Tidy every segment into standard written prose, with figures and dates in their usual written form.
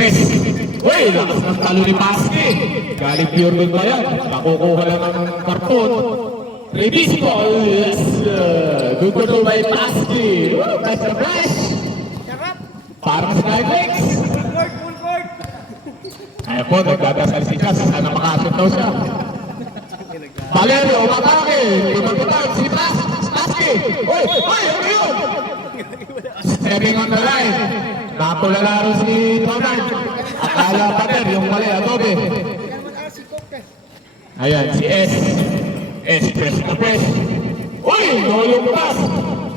Ernest. Uy, lakas ng talo ni Paski. Galing pure gold ba yan? Nakukuha lang ng karton. Release ball. Yes. Good to do by Paski. Nice na flash. Parang Skylex. Full court! Kaya po, nagdadasal si Jazz. Sana makasot daw siya. Valerio, umatake. Tumagutag si Paski. Uy, ano yun? Stepping on the line. Napulalaro si Donald. Akala pa rin yung mali, Adobe. Ayan, si S. S, press na press. Uy, no yung pass.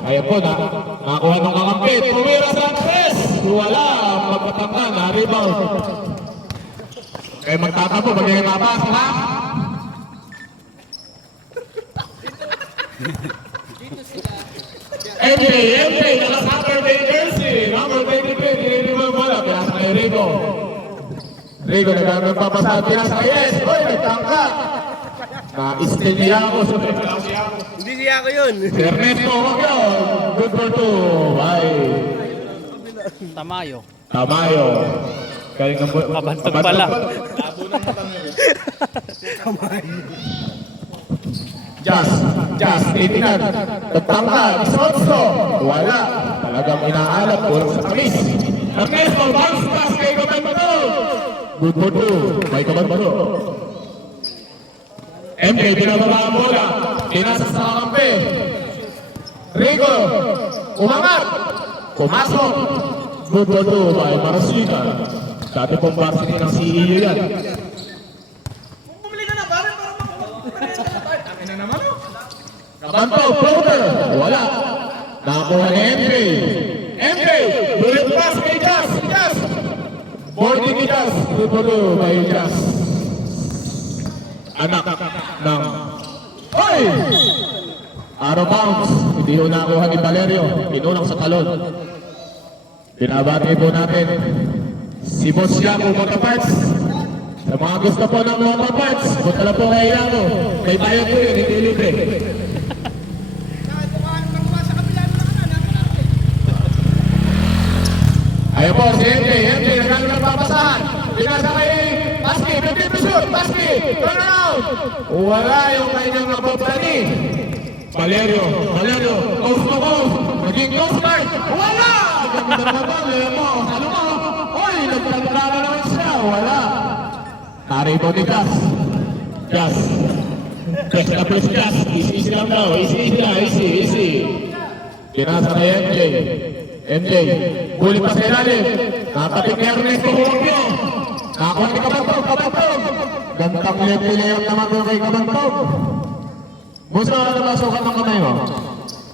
Ayan po, nakakuha ng kakampi. Tumira sa press. Wala, magpatangka, na-rebound. Kaya magtatapo, magiging mapasa, ha? MJ, naka-number bay jersey. Number 23, nililiman mo lang. Pinasa kay Rigo. Rigo, nagpapasa. Pinasa kay S. Uy, nagtangka. Na-steal niya ako. Hindi siya ako yun. Ernesto, huwag yun. Good for two. Bye. Tamayo. Tamayo. Galing ng Kabantog pala. Just, titinan. Nagtangka, isotso. Wala. Talagang inaalap. Kulang sa kamis. Ernesto, bounce pass kay Kabantog. Good for two. May Kabantog. MJ, binababa ang bola. Pinasa sa kakampi. Rigo, umangat. Pumasok. Good for two by Marasina. Dati pong varsity ng CEO yan. Bumili ka na, parang akin na naman. Kabantog, floater. Wala. Nakakuha ni MJ. MJ, bullet pass kay Jazz. Boarding ni Jazz. Good for two by Jazz. Anak ng Hoy! Out of bounds. Hindi ho nakuha ni Valerio. Pinunang sa talon. Binabati po natin si Boss Yago Motoparts. Sa mga gusto po ng Motoparts, punta lang po kay Yago. May bayad po yun, hindi libre. Ayun po, si MJ. MJ, nagkano ng papasahan. Pinasa kay Paski, 50 shoot. Paski, turn around. Wala yung kanyang napaplani. Valerio, coast to coast. Naging coast guard. Wala! Ganda na ba? Alam mo, ano mo? Uy, nagtagdara naman siya. Wala. Tari po ni Jazz. Press na press Jazz. Easy lang daw. Easy. Pinasa kay MJ, huli pa sa ilalim. Nakatik ni Ernesto, huwag nyo. Nakakuha ni Kabantog. Gantang left-layout naman mo kay Kabantog. Gusto na nabasukan ng kamay mo?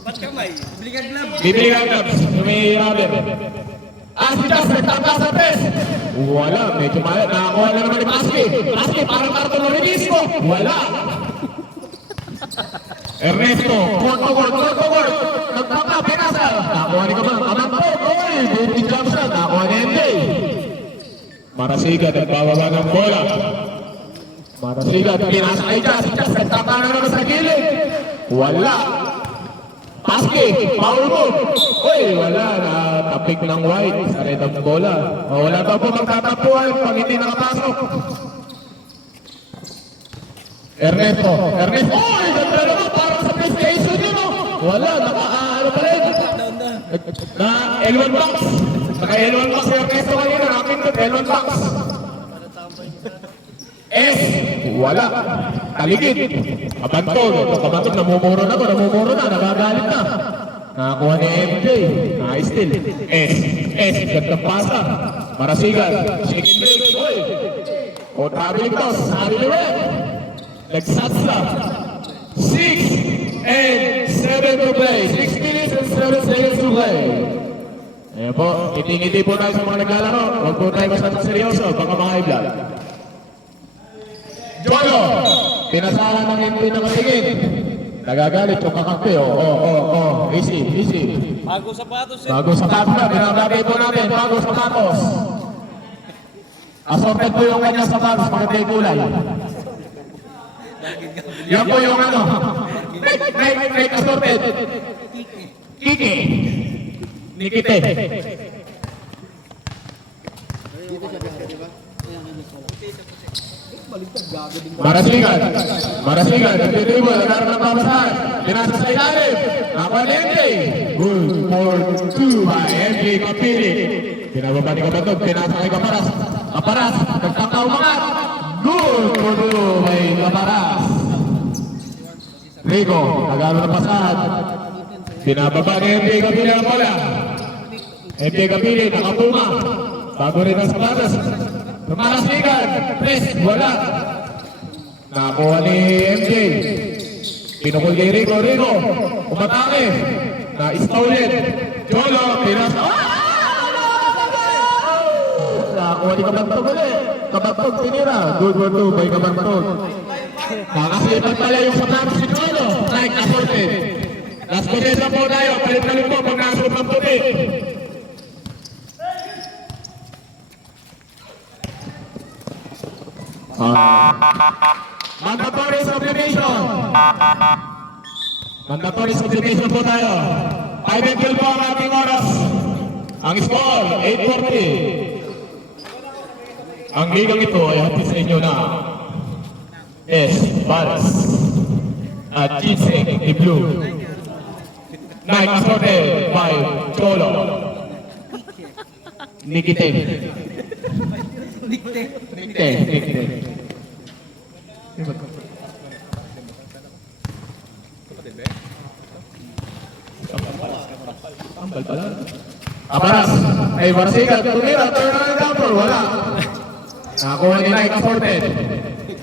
Ba't kamay? Bili ka glove. Bibili ka gloves. May rubber. Si Jazz, nagtangka sa press. Wala, medyo mali. Nakakuha na naman ni Paski. Parang karton ng release mo. Wala. Ernesto, court to court. Nagtangka, pinasa. Nakakuha ni Kabantog. Oy, baby jump shot. Nakakuha ni MJ. Marasigat, nagbababa ng bola. Marasigat, pinasa kay Jazz. Nagtangka na naman sa gilid. Wala. Paski, foul move. Uy, wala. Natapik ng white sa red ang bola. Wala daw po magtatapuan pag hindi nakapasok. Ernesto. Uy, ganda naman. Parang sa PlayStation yun, oh. Wala, ano pa rin? Na L1 box. Naka L1 box yung Ernesto kanina. Nakapindot, L1 box. S. Wala. Taligid. Kabantog. Namumuro na. Nagagalit na. Nakakuha ni MJ. Na-steal. S. Gandang pasa. Marasigan. Shake and break. Uy. O traveling toss. Sari ni Red. Nagsatsa. 6 and 7 to play. 6 minutes and 7 seconds to play. Ayan po. Ngiti-ngiti po tayo sa mga naglalaro. Huwag po tayo masyadong seryoso. Baka maka-i-vlog. Jolo! Pinasahan ng hindi nakatingin. Nagagalit yung kakampi. Easy. Bago sapatos eh. Bago sapatos na. Binabagay po natin. Bago sapatos. Assorted po yung kanyang sapatos. Maganda yung kulay. Yan po yung ano. Make assorted. Kiki. Nikite. Marasigan, nagtitibol, nagkaroon ng papasahan. Pinasa sa ilalim. Nakuha ni MJ. Good for 2 by MJ Kapili. Pinababa ni Kabatog, pinasa kay Kaparas. Kaparas, nagtakaw umangat. Good for 2 by Kaparas. Rico, nagkaroon ng pasahan. Pinababa ni MJ Kapili ang bola. MJ Kapili, nakapuma. Bago rin ang sapatas. Marasigan, press, wala. Nakuha ni MJ. Pinukul kay Rico. Umatake. Na-stoled. Cholo. Pinasa. Nakuha ni Kabantog ulit. Kabantog tinira. Good for 2 by Kabantog. Nakasipan pala yung sapatos si Cholo. Like assorted. Last possession po tayo. Palit-palit po pag nasunod ng puti. Mandatory substitution. Mandatory substitution po tayo. 5 until po ang ating oras. Ang score, 8:40. Ang ligang ito ay hatid sa inyo na S. Baras at Ginseng ni Blue. Nike assorted by Cholo. Nikite. Aparas, ay Marasigan, tumira, turn on the number, wala. Nakakuha ni Nike assorted.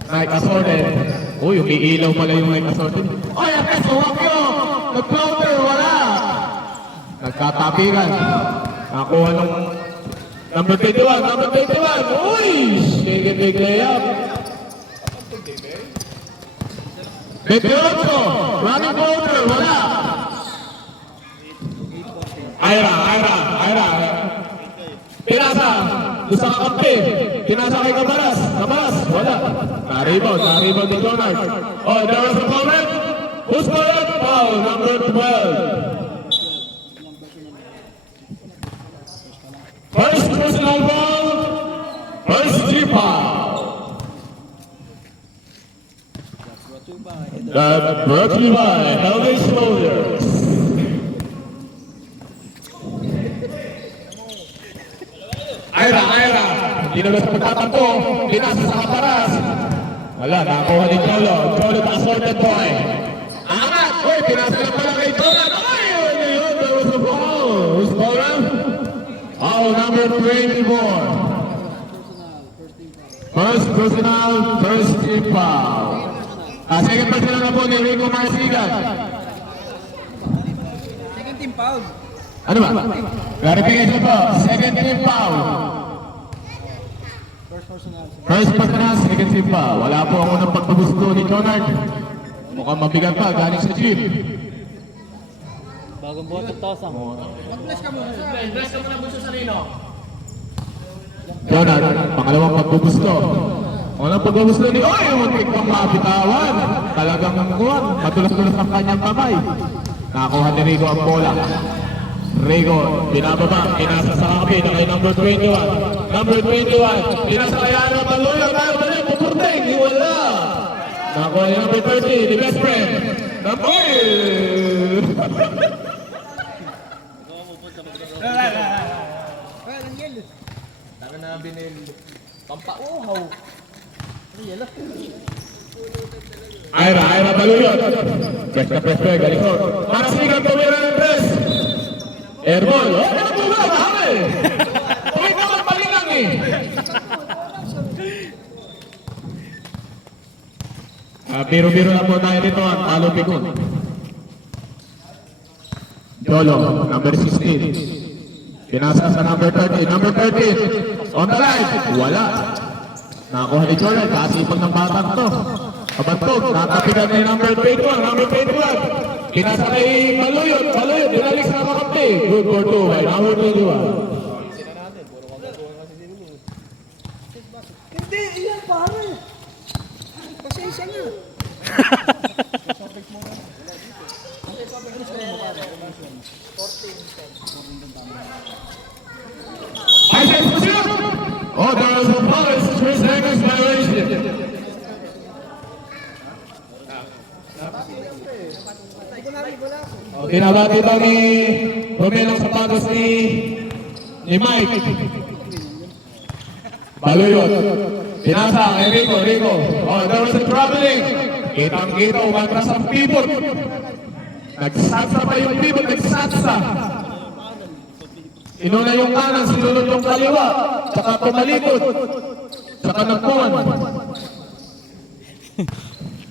Nike assorted. Uy, umiilaw pala yung Nike assorted. Oy, Apes, huwag nyo! Nag-floater, wala. Nagkatapigan. Nakakuha ng number 21. Uy! Shake it, big layup. 28, running floater, wala. Ira. Pinasa, doon sa kakampi. Pinasa kay Kamaras, wala. Na-rebound ni Jonard. Oh, there was a foul. Who's correct? Foul, number 12. First personal foul, first G-foul. That brought to you by Elvis Soldiers. Ira. Hindi na sa pagtatampo. Pinasa sa Kaparas. Wala, nakakuha ni Cholo. Cholo na assorted boy. Angat! Uy, pinasa na pala kay Cholo. Ay, yun. There was a foul. Who's calling? Foul number 24. First personal, first team foul. Second personal na po ni Rico Marasigan. Second team foul. Ano ba? Clarification po. Second team foul. First personal, second team foul. Wala po ang unang pagpagusto ni Jonard. Mukhang mabigat pa, galing sa gym. Bagong buhat ng tosang. Mag-bless ka muna, Bunso Sarino. Jonard, pangalawang pagpagusto. Unang pagpagusto ni Oy, muntik pang mabitawan. Talagang kuwan, matulas-tulas ang kanyang kamay. Nakakuha ni Rico ang bola. Rico, pinababa, pinasa sa kapi, na kay number 21. Number 21, pinasa kay Ano Paluyo, kaya ba rin, pupurteng, wala. Nakakuha ni number 30, the best friend. Number! Dami na binil. Pampauhaw. Ira Paluyo. Press na press, galing ko. Marasigan, tumira ng press. Airball. Oh, nakabuga, mahal. Uy, naman palingang eh. Biro-biro na po tayo dito at talo pikon. Jolo, number 16. Pinasa sa number 30. Number 13. On the line. Wala. Nakakuha ni Jordan. Kasipag ng batang to. Kabantog. Nakapigan ni number 21. Number 21. Pinasa kay Maluyot. Dinalik sa kakampi. Good for 2 by number 21. Hindi, iyan pare. Pasensya na. Oh, there was a foul. It's 3 seconds violation. Tinabati daw ni Romelo sa patos ni Mike. Baluyot. Pinasa kay Rico. Oh, there was a traveling. Kitang-kita, umatras ang pivot. Nagsatsa pa yung pivot, nagsatsa. Inuna yung kanan, sinunod yung kaliwa. Tsaka tumalikod. Tsaka nagpuan.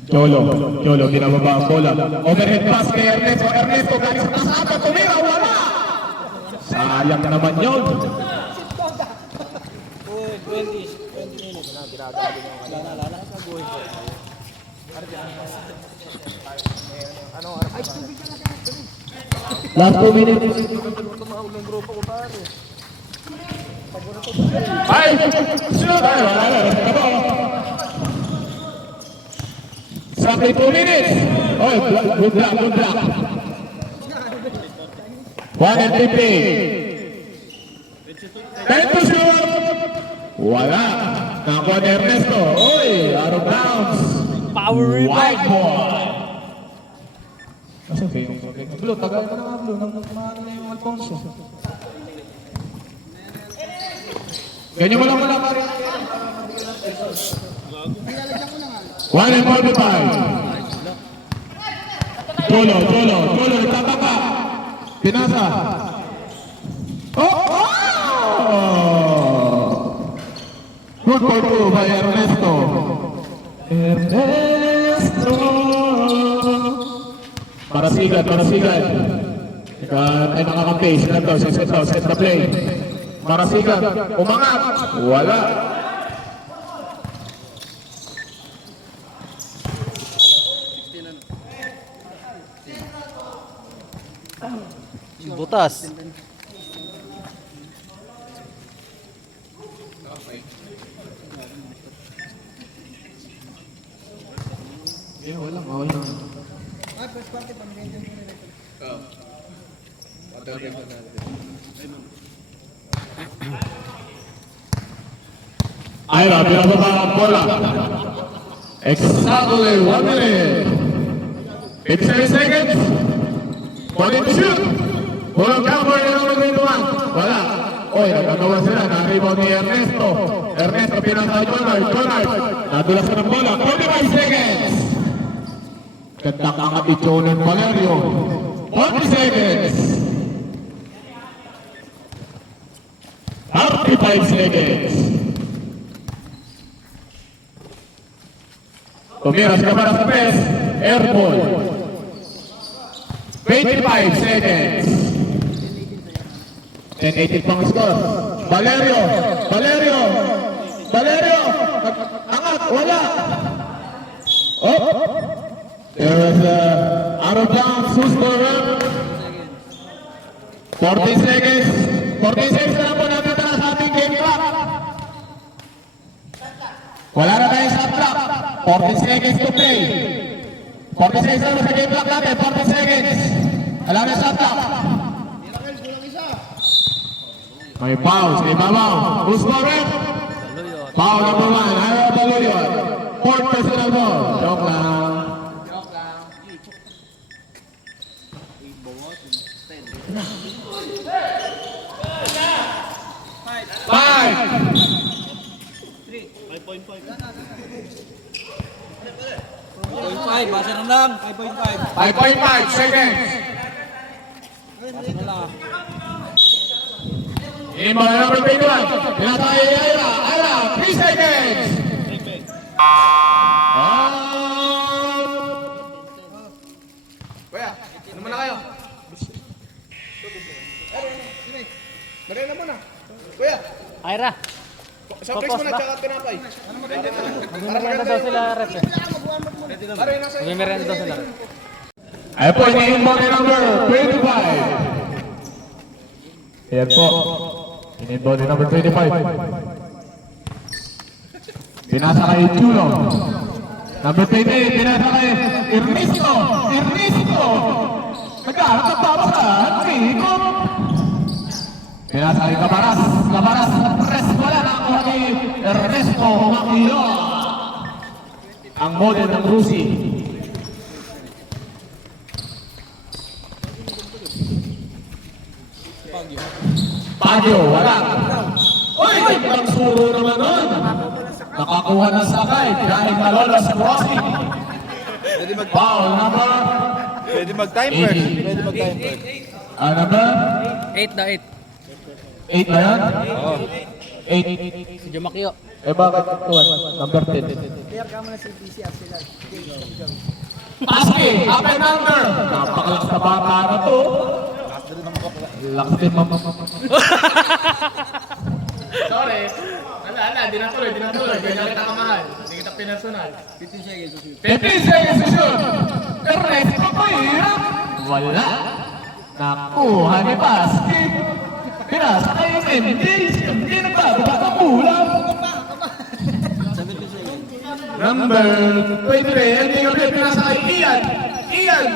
Cholo, binababa ang bola. Overhead pass kay Ernesto, galing sa pasada, tumira, wala! Sayang naman yun. Last 2 minutes. Ay! Sunod tayo, wala na. Sakay 2 minutes. Oh, good luck. 1 and 3 play. 10 to shoot. Wala. Nakuha ni Ernesto. Oy, out of bounds. Power rebound. White boy. Kasi yung Blue, tagal ka na nga Blue. Nagmahal na yung Alfonso. Ganyan mo lang pala pa rin. 1 and 45. Cholo, nagtatapa. Pinasa. Oh! Good for 2 by Ernesto. Marasigan. Ay nakakampi. Sila to, set the play. Marasigan, umangat. Wala. Butas. Wala. Ira, binababa ang bola. Exactly 1 minute. 57 seconds. 1 to shoot. Walang cover na naman dito man. Wala. Oy, nagkagawa sila. Na-rebound ni Ernesto. Ernesto pinasa Jonard. Nadulas ka ng bola. 45 seconds. Gandang angat ni Jonan Valerio. 40 seconds. 35 seconds. Tumiras ka para sa press. Airball. 25 seconds. 10-18 pang score. Valerio. Angat. Wala. Oh. There was a out of bounds. Who's scorer? 40 seconds. 40 seconds na po natin sa ating game clock. Wala na tayong shot clock. 40 seconds to play. 40 seconds na sa game clock natin. 40 seconds. Wala na shot clock. May foul sa ibabaw. Who's scorer? Foul number 1. Ira Baluyot. 4th personal ball. Joke lang. Five. 5.5, basa na lang. 5.5. 5.5 seconds. Basa na lang. Inbound na number 21. Pinatay Ira. 3 seconds. Kuya, ano muna kayo? Marena muna. Kuya, Ira. sa flex muna tsaka tinapay. Magmemerenda daw sila, rep. Magmemerenda daw sila, rep. Ayan po, ini-inbound na number 25. Ayan po. In-inbound na number 25. Pinasa kay Chulo. Number 28, pinasa kay Ernesto. Nagkaharap ang babasahan. Rico. Pinasa kay Cabaras. Cabaras, press wala na ako ni Ernesto Makilo. Ang model ng Rusi. Pagyo, wala. Uy, ang suro naman nun. Nakakuha ng sakay dahil malolos crossing. Foul number. Pwede mag-time first. Pwede mag-time first. Number 8 na 8. 8 na yan? Oo. 8. Si Jumakyo. Eh bakit tuwan? Number 10. Paski, up and under. Napakalakas na bata na to. Lakas din mama. Sorry. Ala, di na tuloy. Ganyan kita kamahal. Hindi kita personal. 15 seconds to shoot. 15 seconds to shoot. Ernesto pa hirap. Wala. Nakuha ni Paski. Pinasa kay MJ. Hindi nagbababa ka kulang. Number 23, hindi yung pinasa kay Ian. Ian,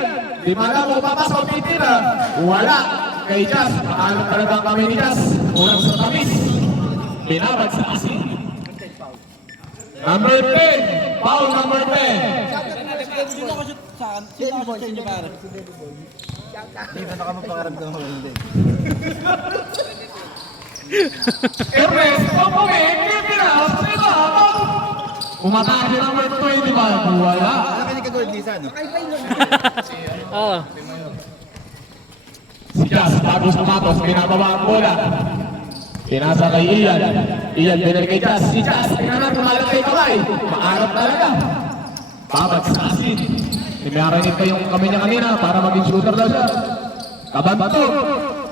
di man lang kung papasok titira. Wala. Kay Jazz, nakaalam talagang kami ni Jazz. Kulang sa tamis. Binabag sa asin. Number 10, foul number 10. Ernesto Pumiki, pinasa ni Tapang. Umatake number 25, wala. Oo. Si Jazz, bago sumatos, pinababa ang bola. Pinasa kay Ian. Ian, binalik kay Jazz. Si Jazz, tingnan tumalak kay kamay. Maarap talaga. Babag sa asin. Nimarinig pa yung kami niya kanina para maging shooter daw siya. Kabanto.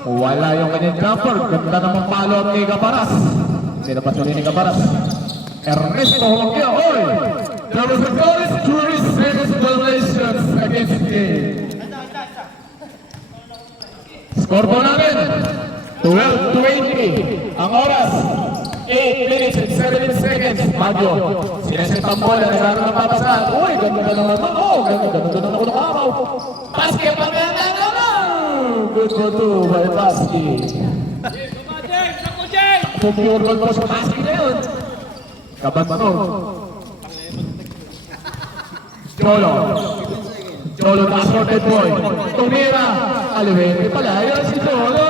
Wala yung kanyang jumper. Ganda naman follow-up kay Cabaras. Sinapatuloy ni Cabaras. Ernesto Humakia, oy! There was a goal is jury seconds violations against the score po namin 12:20 ang oras 8 minutes and 17 seconds Baguio sineset ang bola nagkaroon ng papasahan uy ganda naman ito ganda ako ng araw Paski pagkanda naman good for two by Paski pumure goal po sa Paski na yun Kabanto Cholo na sorted boy tumira Aliwente pala yun si Cholo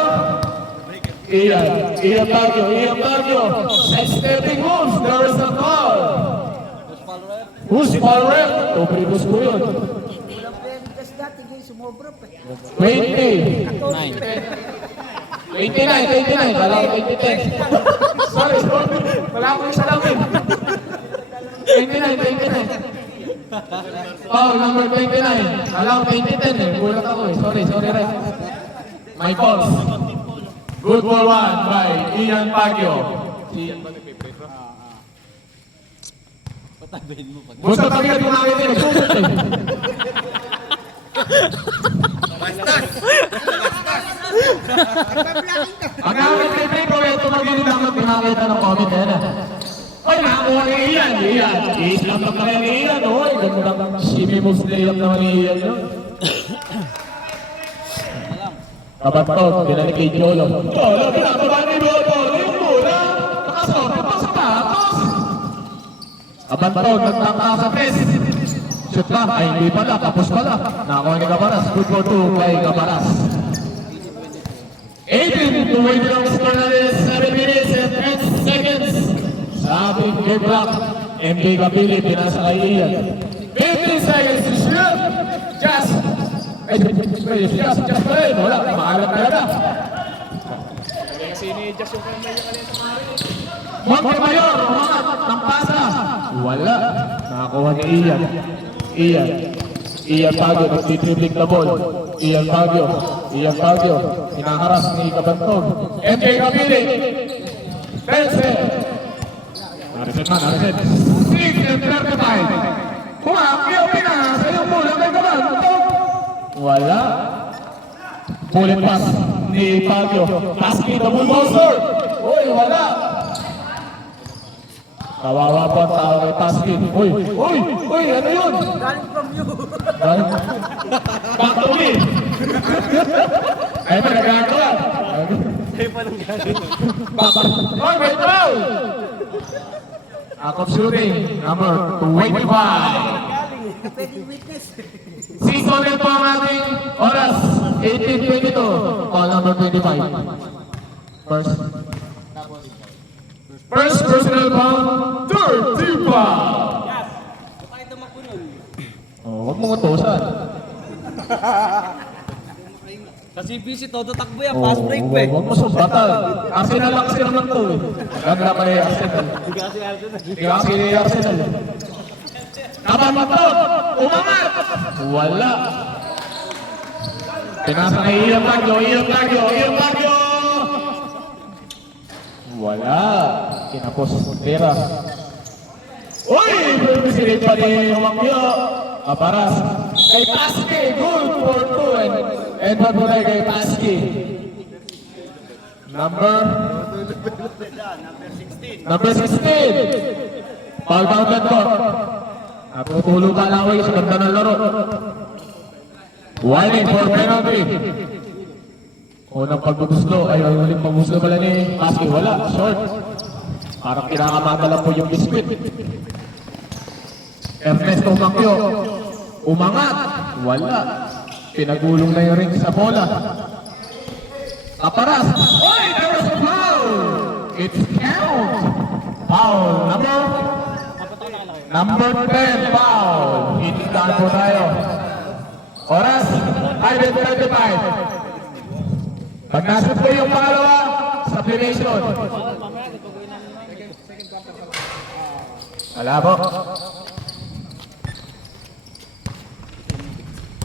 Ian Baguio set stepping moves there is a foul who's foul ref? Obrigos po yun 20 29 wala ko 20 sorry wala ko isa lang 29 foul number 29 alam 2010 eh gulat ako eh sorry ref my fault good for one by Ian Baguio gusto pagkat kumawin din nagsusot eh ang gamit kay Pico ito magiging dapat pinakita ng comment yan ay nakakuha ni Ian islam na kaya ni Ian oy ganda shimmy moves layup naman ni Ian yun Kabanto, dinali kay Cholo pinababa ni Cholo yung mula nakasorte pa sa patos Kabanto, nagtaka sa test shoot ka, ay hindi pala, tapos pala nakakuha ni Cabaras, good for two kay Cabaras 18 to wait long score na 7 minutes and 10 seconds sabi good luck MJ Kapili, pinasa kay Ian 15 seconds to shoot just pa rin, wala, maalam talaga Kasi ni-adjust yung kamay niya kanina tumari. Montemayor, umangat ng pasa wala, nakakuha ni Ian Baguio, nagtitribling na ball Ian Baguio hinaharas ni Kabantog MJ Kapili Benson Nariset 6 and 35 kumakyo pinasa yung mula kay Kabantog wala bullet pass ni Baguio Paski double buzzer uy wala kawawa po ang tao kay Paski uy ano yun galing from you back to me ay pa nagagawa Oy, wait foul! Act of shooting, number 25. Season rin po ang ating oras, 18:22. Call number 25. First personal foul, 30 foul. Oh, huwag mong utusan. Kasi busy, todo takbo yan, fast break pa eh. Huwag mo sumbatan. Arsenal lang sila naman to eh. Ganda pa yung Arsenal. Hindi kasi Arsenal. Kapan mo to! Umangat! Wala. Pinasa na Ian Baguio! Wala. Kinapos Montera. Uy! Pinisilip pa ni Baguio. Aparas. Kay Paski, goal for 2 and Badbunay kay Paski. Number 16. Foul bounded po. Natutulog ka lang sa ganda ng laro. Warning for penalty. Unang pagbubuslo ay uling pagbubuslo pala ni Paski. Wala, short. Parang kinakamata lang po yung biscuit. Ernesto Macchio. Umangat. Wala. Pinagulong na yung ring sa bola. Aparas. Oy, there was a foul. It's count. Foul number 10 foul. Hititan po tayo. Oras, 5:35. Pag nasot po yung pangalawa, sublimation. Wala po.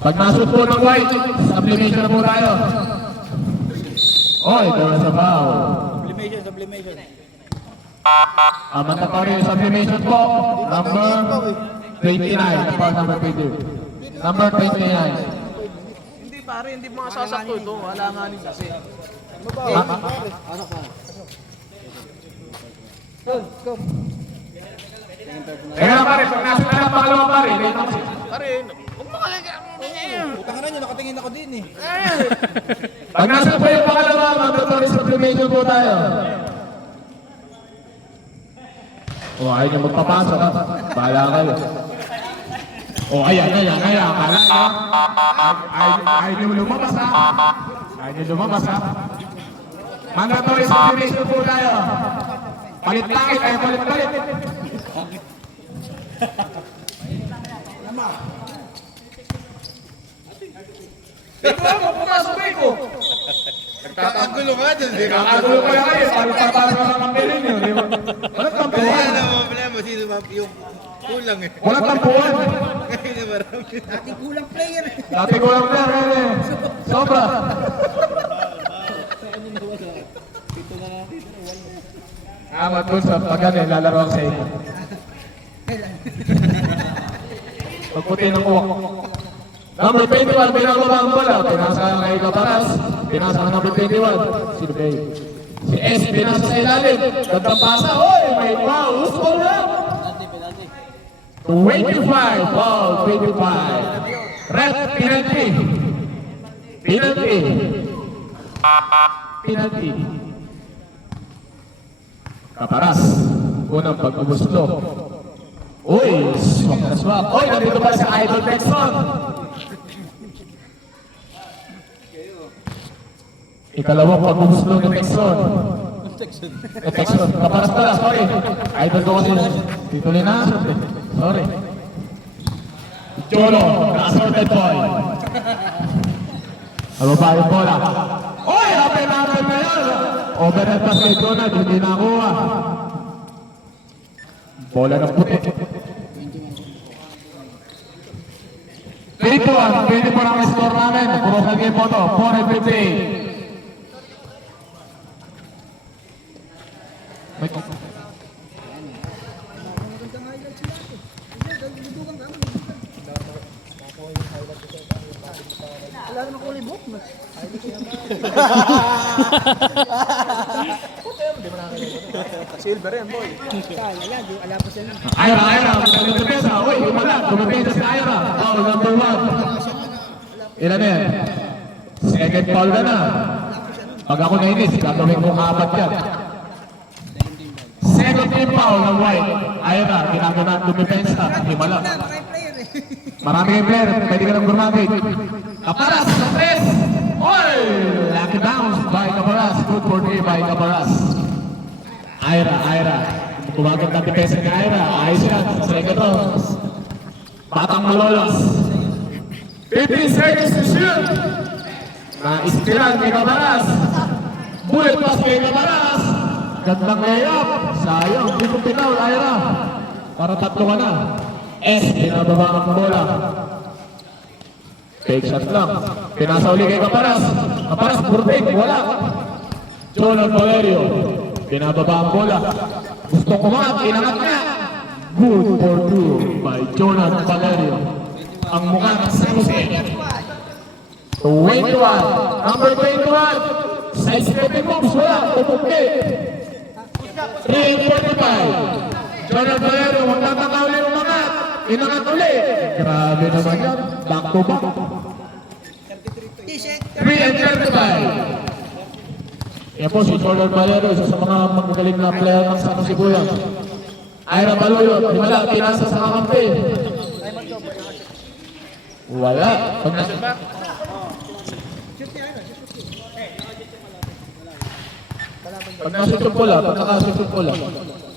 Pag nasot po ng white, sublimation po tayo. Oy, there was a foul. Sublimation. Amanda pa rin yung sublimation po. Number 29. Foul number 22. Number 29. Hindi pare, hindi mga sasakto ito. Wala nga rin kasi. Kaya pare, pag nasot na ng pangalawa pare, Pare, huwag mo kalaga. Utang na nyo, nakatingin ako din eh. pag nasot po yung pangalawa, mandatory sublimation po tayo. O, ayaw niya magpapasok ha. Bahala kayo. O, ayan. Akala niya. Ayaw niyo lumabas ha. Mandatory sublimation po tayo. Palit-langit, palit-palit. Nagkakagulo ka dyan. Kakagulo pa lang kayo. Paano ka kampirin nyo? Walang tampuhan. Problema, sino ba yung kulang eh. Walang tampuhan. Ngayon na marami. Dati kulang player eh. Dati ko lang na. Sobra. Amat dun sa pagano, lalaro ako sa inyo. Pagputi ng uwak. Number 21, pinababa ang bola. Pinasa kay Caparas. Pinasa ka number 21. Sino ba yun? Si S, pinasa sa ilalim. Gandang pasa. Oy, may foul. Who's foul up? 25. Foul, 25. Red, penalty. Caparas. Unang pag-ubuslo. Uy, swak na swak. Uy, nandito ba si Idol Texon? Ikalawang pag-ubuslo ni Texon. Texon. Caparas pala, sorry. Idol ko kasi dito linasot eh. Sorry. Cholo, na-assorted ball. Nababa yung bola. Uy, happy na yan. Overhead pass kay Donald, hindi nakuha. Bola ng puti. 24 ang score namin. Puro sa game po to. 4-58. Wala naman kulay book. Silver yan, boy. Wala pa sila. Ayra. Dumipesa. Uy, wala. Dumipesa si Ayra. Foul number 1. Ilan yan? Second foul na. Pag ako nainis, gagawin ko kapat yan. Second team foul ng White. Ira, ginagawa ng dumipensa. Himala. Marami kayong player, pwede ka nang gumamit. Caparas, sa press! Oy! Lucky bounce by Caparas. Good for three by Caparas. Ira. Kumagat ng depensa ni Ira. Ayos yan. Sa second round. Batang malolos. 15 seconds to shoot. Na-istilan kay Caparas. Bullet pass kay Caparas. Gandang layup. Sayang. Hindi ko pinaw, Ira. Para tatlo ka na. Binababa ang bola. Fake shot lang. Pinasa uli kay Caparas. Caparas, burping. Wala. Jonathan Valerio. Binababa ang bola. Gusto kumangat. Inangat niya. Good for two by Jonathan Valerio. Ang mukha ng San Jose. 21. Number 21. Side stepping moves. Wala. Pupukit. 3:45. Jonathan Valerio. Magtataka ulit umangat. Inangat ulit. Grabe naman yan. Back to back. 3:35. Yan po si Jonathan Valerio. Isa sa mga magagaling na player ng San Jose Kuya. Ira Baloyot. Himala. Pinasa sa kakampi. Wala. Pag nashoot yung pula. Pag nakashoot yung pula.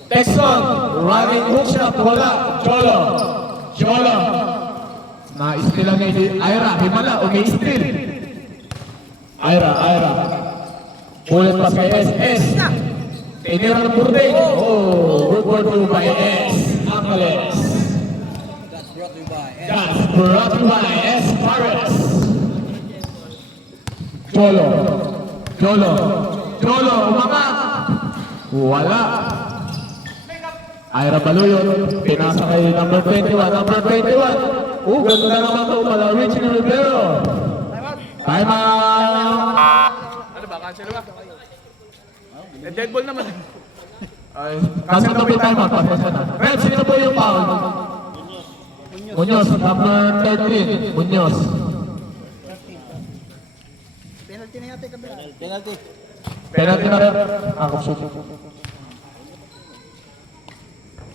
Texon. Running hook shot. Wala. Jolo. Na-steal lang ni Ira. Himala. Umi-steal. Ira. Bullet pass kay S. Tinira ng Burding. Oh, good for two by S. Angeles. That's brought to you by S. Pares. Jolo, umangat. Wala. Ira Baloyot, pinasa kay number 21. Ganda na naman ito pala. Richie Rivero. Time out. Ano ba? Cancel ba? Dead ball naman. Kasi ito may time out. Rep, sino po yung foul? Muñoz, number 13. Muñoz. Penalty na yata kabila. Penalty na rin. Ako shoot.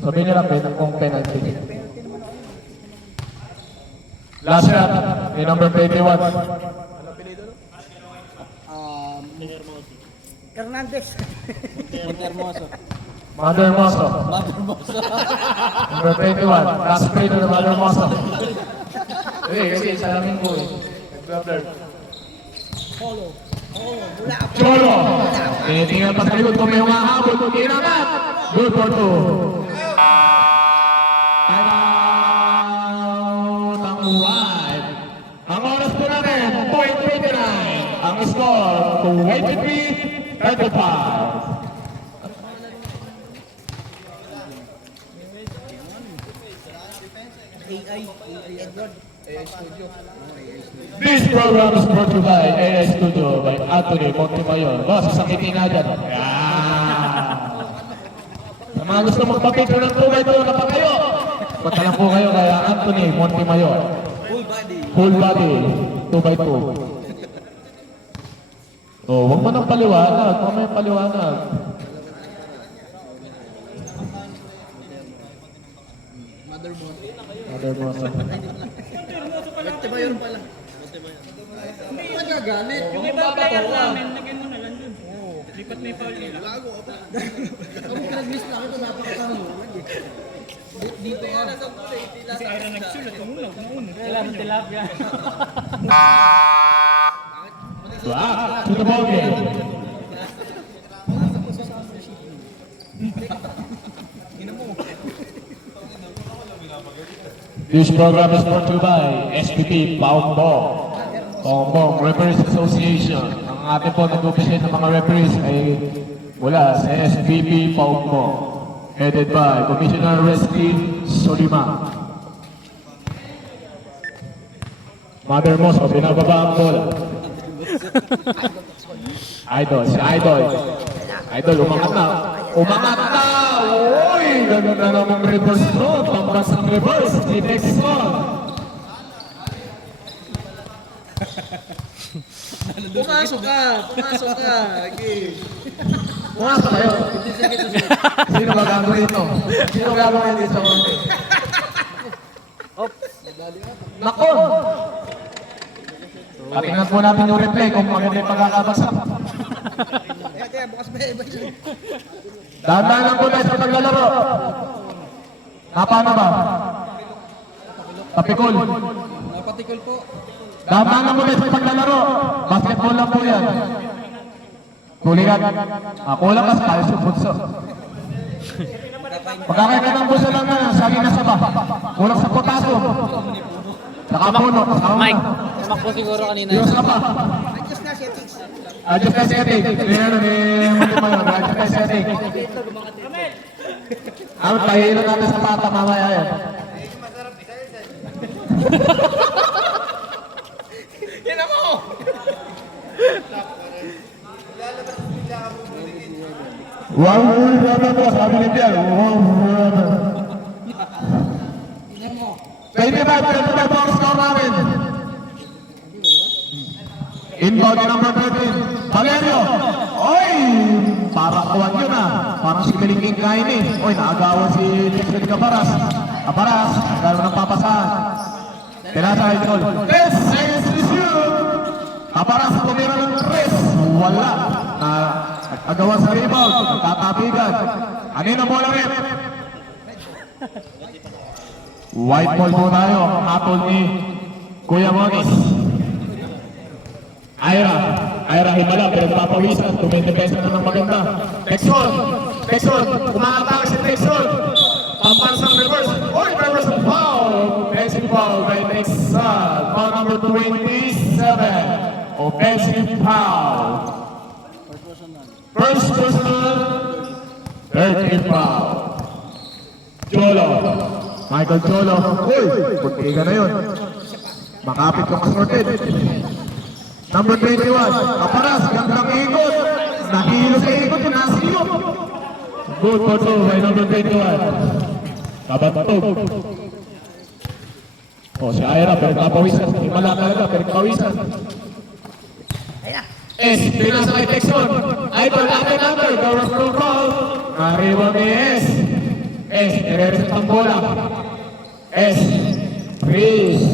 Sabihin nila kung penalty. Last shot. Yung number 21. Hernandez. Mother Moso. Number 21. Last play to the Mother Moso. Kasi isa namin po eh. Nag-blur. Cholo! Tinitingnan pa sa likod kung may umahabol. Tinagat! Good for two. Time out ang White. Ang oras po namin, 0.29. Ang score, 23-35. This program is brought to you by AI Studio by Anthony Montemayor. Boss, sasakitin na dyan. Sa mga gusto magpapicture ng 2x2 na pa kayo, patalang po kayo kaya Anthony Montemayor. Full body. 2x2. Oh, huwag mo nang paliwanag. Huwag mo yung paliwanag. Mother Mosa. Tibayon pala. Nagagalit. Yung iba player namin, lagyan mo na lang dun. Lipat may foul nila. Kami pinag-miss na ito, napakatahulag eh. Dito yan. Si Ira nagsulat, umunaw. Kailangan tilapia. Back to the ball game. This program is brought to you by SPP Paumbong Referees Association. Ang ating po nag-officiate ng mga referees ay mula sa SPP Paumbong. Headed by Commissioner Wesley Solima. Mother Moso, binababa ang bola. Idol, si Idol. Idol, umangat na. Umangat na! Uy! Ganun na namang reverse throw. Tambas ang reverse. Ni Texon. Pumasok ka! Pumasok ka! Okay. Pumasok kayo. Sino ba gagawin ito? Sino gagawin dito sa konti? Nako! Patingnan po natin yung replay kung maganda yung pagkakabagsak. Kaya bukas ba iba yun? Dahan-dahan lang po tayo sa paglalaro. Napano ba? Tapikol. Napatikol po. Dahan-dahan lang po tayo sa paglalaro. Basketball lang po yan. Kuligan. Kulang ka sa tayo sa bunso. Pagkakaita ng bunso lang na, sabi na sa ba? Kulang sa potaso. Nakapuno. Mike, smack po siguro kanina. Diyos ka pa. Adjust na settings. Adjust na setting. Adjust na setting. Pahilo natin sa pata mamaya yan. Yan ako! Wow, sabi ni Pierre. Tingnan mo. 25 po ang score namin. Inbound number 13. Valerio. Oy! Parang kuwan yun ah. Parang si Melingking kain eh. Oy, naagawan si Dixon Cabaras. Cabaras, gano'n ng papasahan. Pinasa ay goal. Yes! Yes! Cabaras, tumira ng tres. Wala. Agawan sa rebound. Nagtatabigan. Anino bola rin. White ball po tayo. Hatol ni Kuya Moniz. Ira himala pero papawisan. Tumindipesa na ng maganda. Texon, kumakataka si Texon. Pampansang reverse. Oy, reverse foul. Offensive foul by Texan. Foul number 27. Offensive foul. First personal. Third team foul. Jolo. Michael Jolo. Uy, pagkiga na yun. Makapit kong sorted. Number 21, Caparas, gandang ikot. Nahilo sa ikot, nasilo. Good for two by number 21. Kabatog. Si Ira, pero kapawisan. Himala talaga, pero kapawisan. Pinasa kay Texon. Idol, number. Gawin through ball. Nariwag ni nire-reset ang bola. Freeze.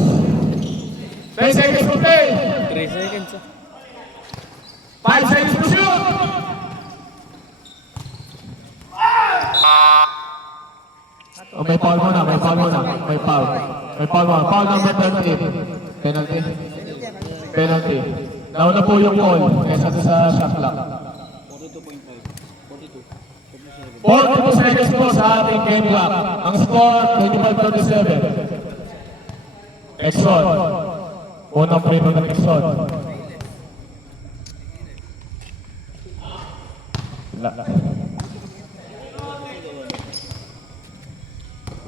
10 seconds to play. 3 seconds. 5 seconds to shoot. May foul muna. Foul number 30. Penalty. Nauna po yung call. Kesa sa shot clock. 42 seconds po sa ating game clock. Ang score, 25-37. Exxon. Unang prito ng Exxon.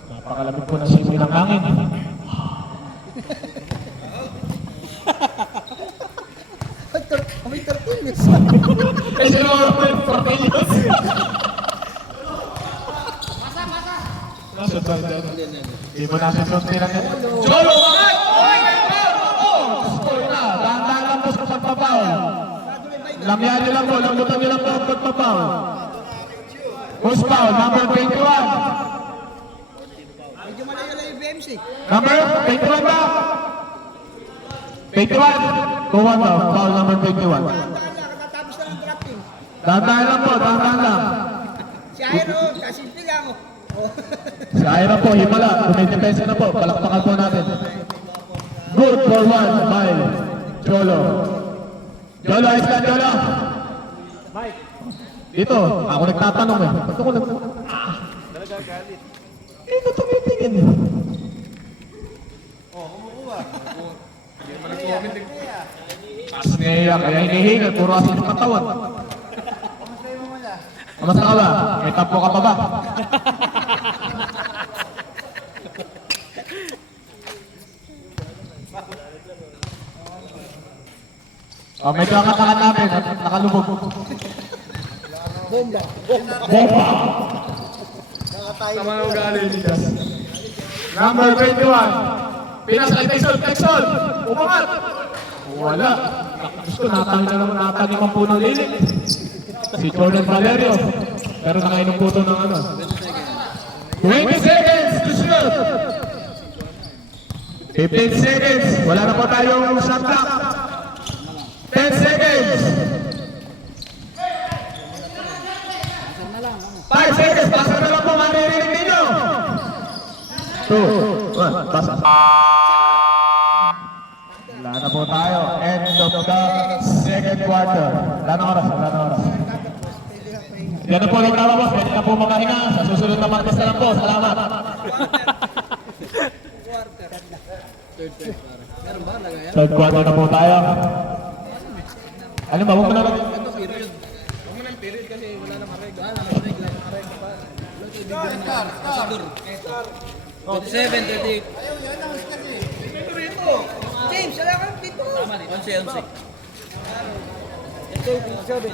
Napakalamig po ng simoy ng hangin. May tortillas. Sino ang tortillas? Nasa dyan. Di mo nasa tortillas yan. Jolo! Score na! Dahan-dahan lang po sa pagpapaw. Lamyan nyo lang po. Lambutan nyo lang po ang pagpapaw. Who's foul? Number 21. Medyo malayo lang yung BMC. Number 21 ba? 21. 2-1 daw. Foul number 21. Dahan-dahan lang, katatapos na ng drafting. Dahan-dahan lang po. Dahan-dahan lang. Si Aero, kasimple lang. Si Ira po, himala. Tumidepensa na po. Palakpakan po natin. Good for one by Jolo. Jolo, ayos ka, Jolo. Dito, ako nagtatanong eh. Ba't ako nagtatanong? Ito tumitingin eh. Pas niya, kaya hinihingal. Puro asin yung katawan. Kamusta ka ba? May tapo ka pa ba? Medyo ang katakan natin, nakalubog. Bomba. Bomba! Tama na ugali ni Jas. Number 21. Pinasa kay Texon. Umangat! Wala. Gusto, natanim ang puno lili. Si Jordan Valerio. Pero nakainom po ito ng ano. 20 seconds to shoot. 15 seconds. Wala na po tayong shot clock. 10 seconds. 5 seconds. Basa na lang po. Maririnig ninyo. 2, 1. Basa. Wala na po tayo. End of the second quarter. Wala na oras. Yan na po yung tama, boss. Pwede na po makahinga. Sa susunod na martes na lang po. Salamat. Third quarter na po tayo. Ano ba? Huwag mo na lang. Huwag mo ng period kasi wala nang arreglo. Wala nang arreglo. Pasador. 27, 38. James, wala ka dito. Tama rin. 11. Ito, 7.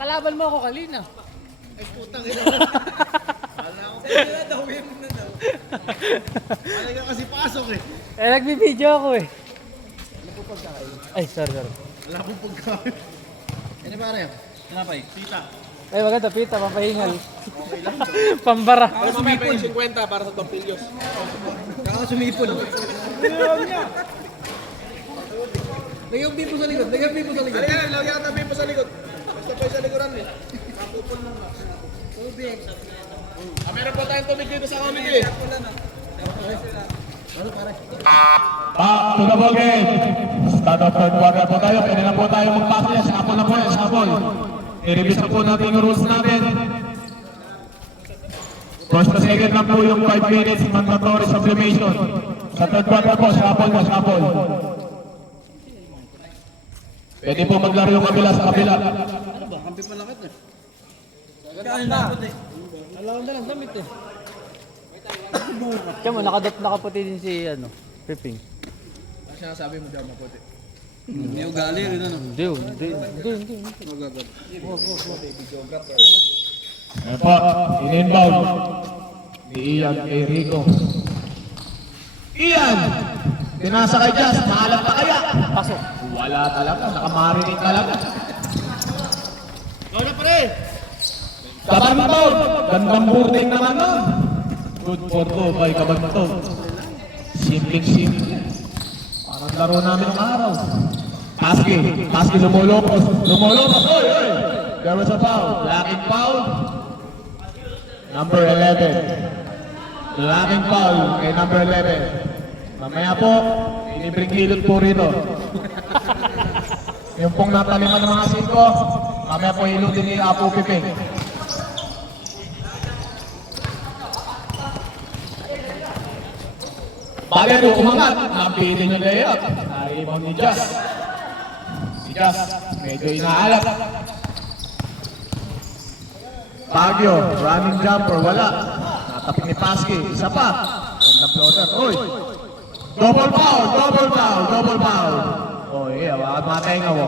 Kalaban mo ako kalina. Ay, putang ina. Wala ako. Kaya daw, yun na daw. Wala ka kasi pasok eh. Eh, nagbibideo ako eh. Ano po pagkain? Ay, sorry. Wala po pagkain. Ano ba rin? Tinapay. Tita. Ay, maganda, pita, papahingal. Pambara. Para mamaya 50 para sa Tortillos. Kaka sumipon. Lagyan pipo sa likod, lagyan pipo sa likod. Halika, lagyan ka tabi po sa likod. Basta pa sa likuran eh. Tubig. Meron po tayong tubig dito sa amin eh. Back to the ball game. Start of third quarter po tayo. Pwede na po tayo magpasaya. Sapol na po yan. Sapol. I-review na po natin yung rules natin. First to second lang po yung 5 minutes mandatory sublimation. Sa third quarter po, sapol. Pwede po maglaro yung kabila sa kabila. Ano ba? Kampi palakit eh. Kaya na ako eh. Alam na lang damit eh. Tiyan mo, nakaputi din si Piping. Ang sinasabi mo daw maputi. May ugali rin ano. Hindi. Ayan po, in-inbound ni Ian kay Rico. Ian! Tinasa kay Jazz, maalam pa kaya? Pasok. Wala talaga, nakamarinig talaga. Go na pare! Kabantog! Gandang boarding naman nun. Good for 2 by Kabantog. Simple. Parang laro namin ng araw. Paski, lumulopos. Oy! There was a foul. Blocking foul. Number 11. Blocking foul kay number 11. Mamaya po, inibreng hilot po rito. Yung pong nataliman ng mga 5, mamaya po hilutin ni Apo Piping. Bagay po umangat, napitin yung layup. Na-rebound ni Jazz. Si Jazz, medyo inaalat. Baguio, running jumper, wala. Natapin ni Paski, isa pa. Gandang floater, oy. Double foul. Oh, yeah, wakad mga tenga mo.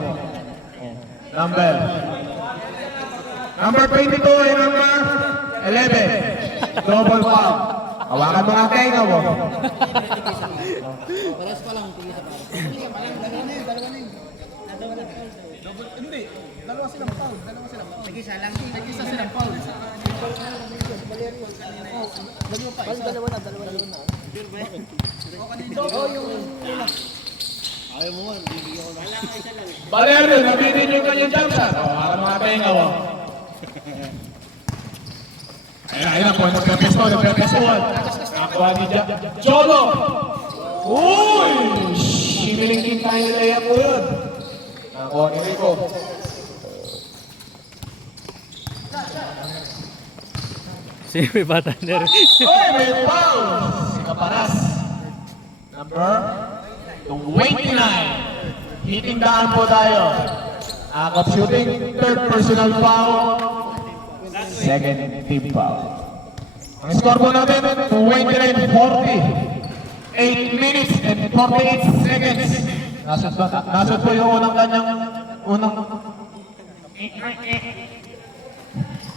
Number 22 and number 11. Double foul. Hawakan mga tenga mo. Paras pa lang, tigil sa paras. Hindi. Dalawa silang foul. Tigisa lang. Isa silang foul. Dalawa na. Ayaw mo man, bibigyan ko na. Valerio, nabitin yung kanyang jump shot. Hawakan mga tenga mo. Ayun, point of nagpepestuhan. Nakakuha ni Jono. Uy! Shimilingking tayo na layup mo yun. Nakakuha ni Rico. May bata na rin. Uy, may foul! Si Caparas. Number 29. Hitting daan po tayo. Akap shooting, third personal foul. Second team foul. Ang score po natin, 29-40. 8 minutes and 48 seconds. Nasot po yung unang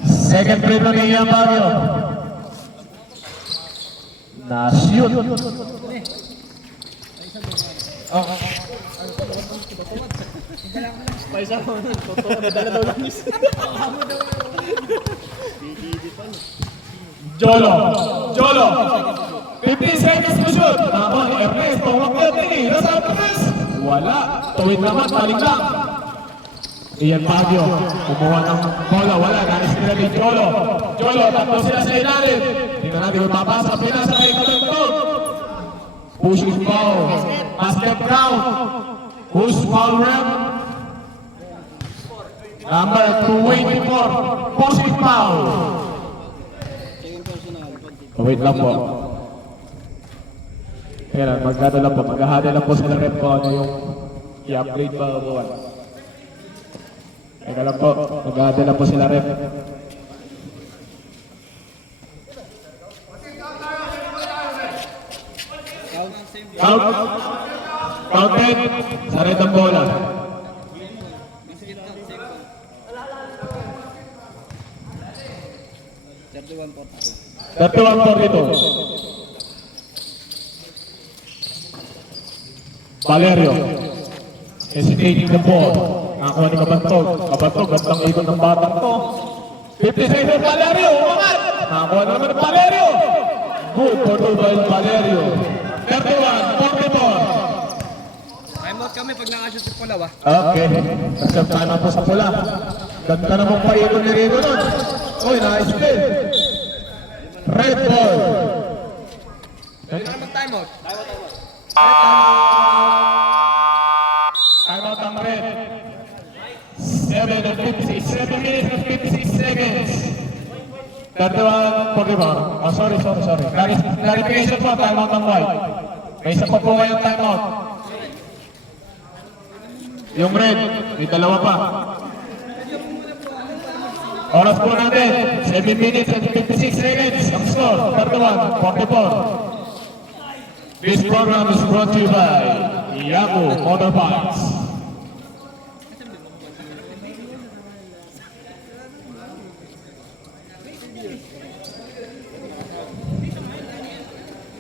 second free throw ni Ian Baguio. Na-shoot. Paisa ko nun. Totoo, nadala daw lang miss. Jolo. 15 seconds to shoot. Tama ni Ernest. Tawag natin eh. Nasa Ernest. Wala. Tuwid naman. Balik lang. Ian Baguio. Kumuha ng bola. Wala. Nais nila ni Jolo. Tatlo sila sa ilalim. Tingnan natin kung mapasa. Pinasa kay Kalentog. Pushing foul. Basket count. Who's foul rep? Number 284. Pushing foul. Wait lang po. Kaya magkano lang po. Maghahada lang po sila rep ko ano yung i-upgrade pa o wala. Kaya lang po. Maghahada lang po sila rep. Counted. Sa red ang bola. 31-42. Valerio. Hesitating the ball. Nakakuha ni Kabantog. Gandang ikot ng batang to. 50 seconds Valerio. Umangat. Nakakuha na naman ng Valerio. Good control by Valerio. 31-44. Time out kami pag nakashoot si Pulaw ah. Okay. Kasama na po sa pula. Ganda namang paikot ni Rigo nun. Uy, nice play. Red ball. Pwede na mag-time out. Time out ang red. 7 minutes and 56 seconds. 31-44. Oh, sorry. Clarification po, time out ang white. May isa pa po kayong time out. Yung red, may dalawa pa. Oras po natin, 7 minutes and 56 seconds. Ang score, 31-44. This program is brought to you by Iago Motorbikes.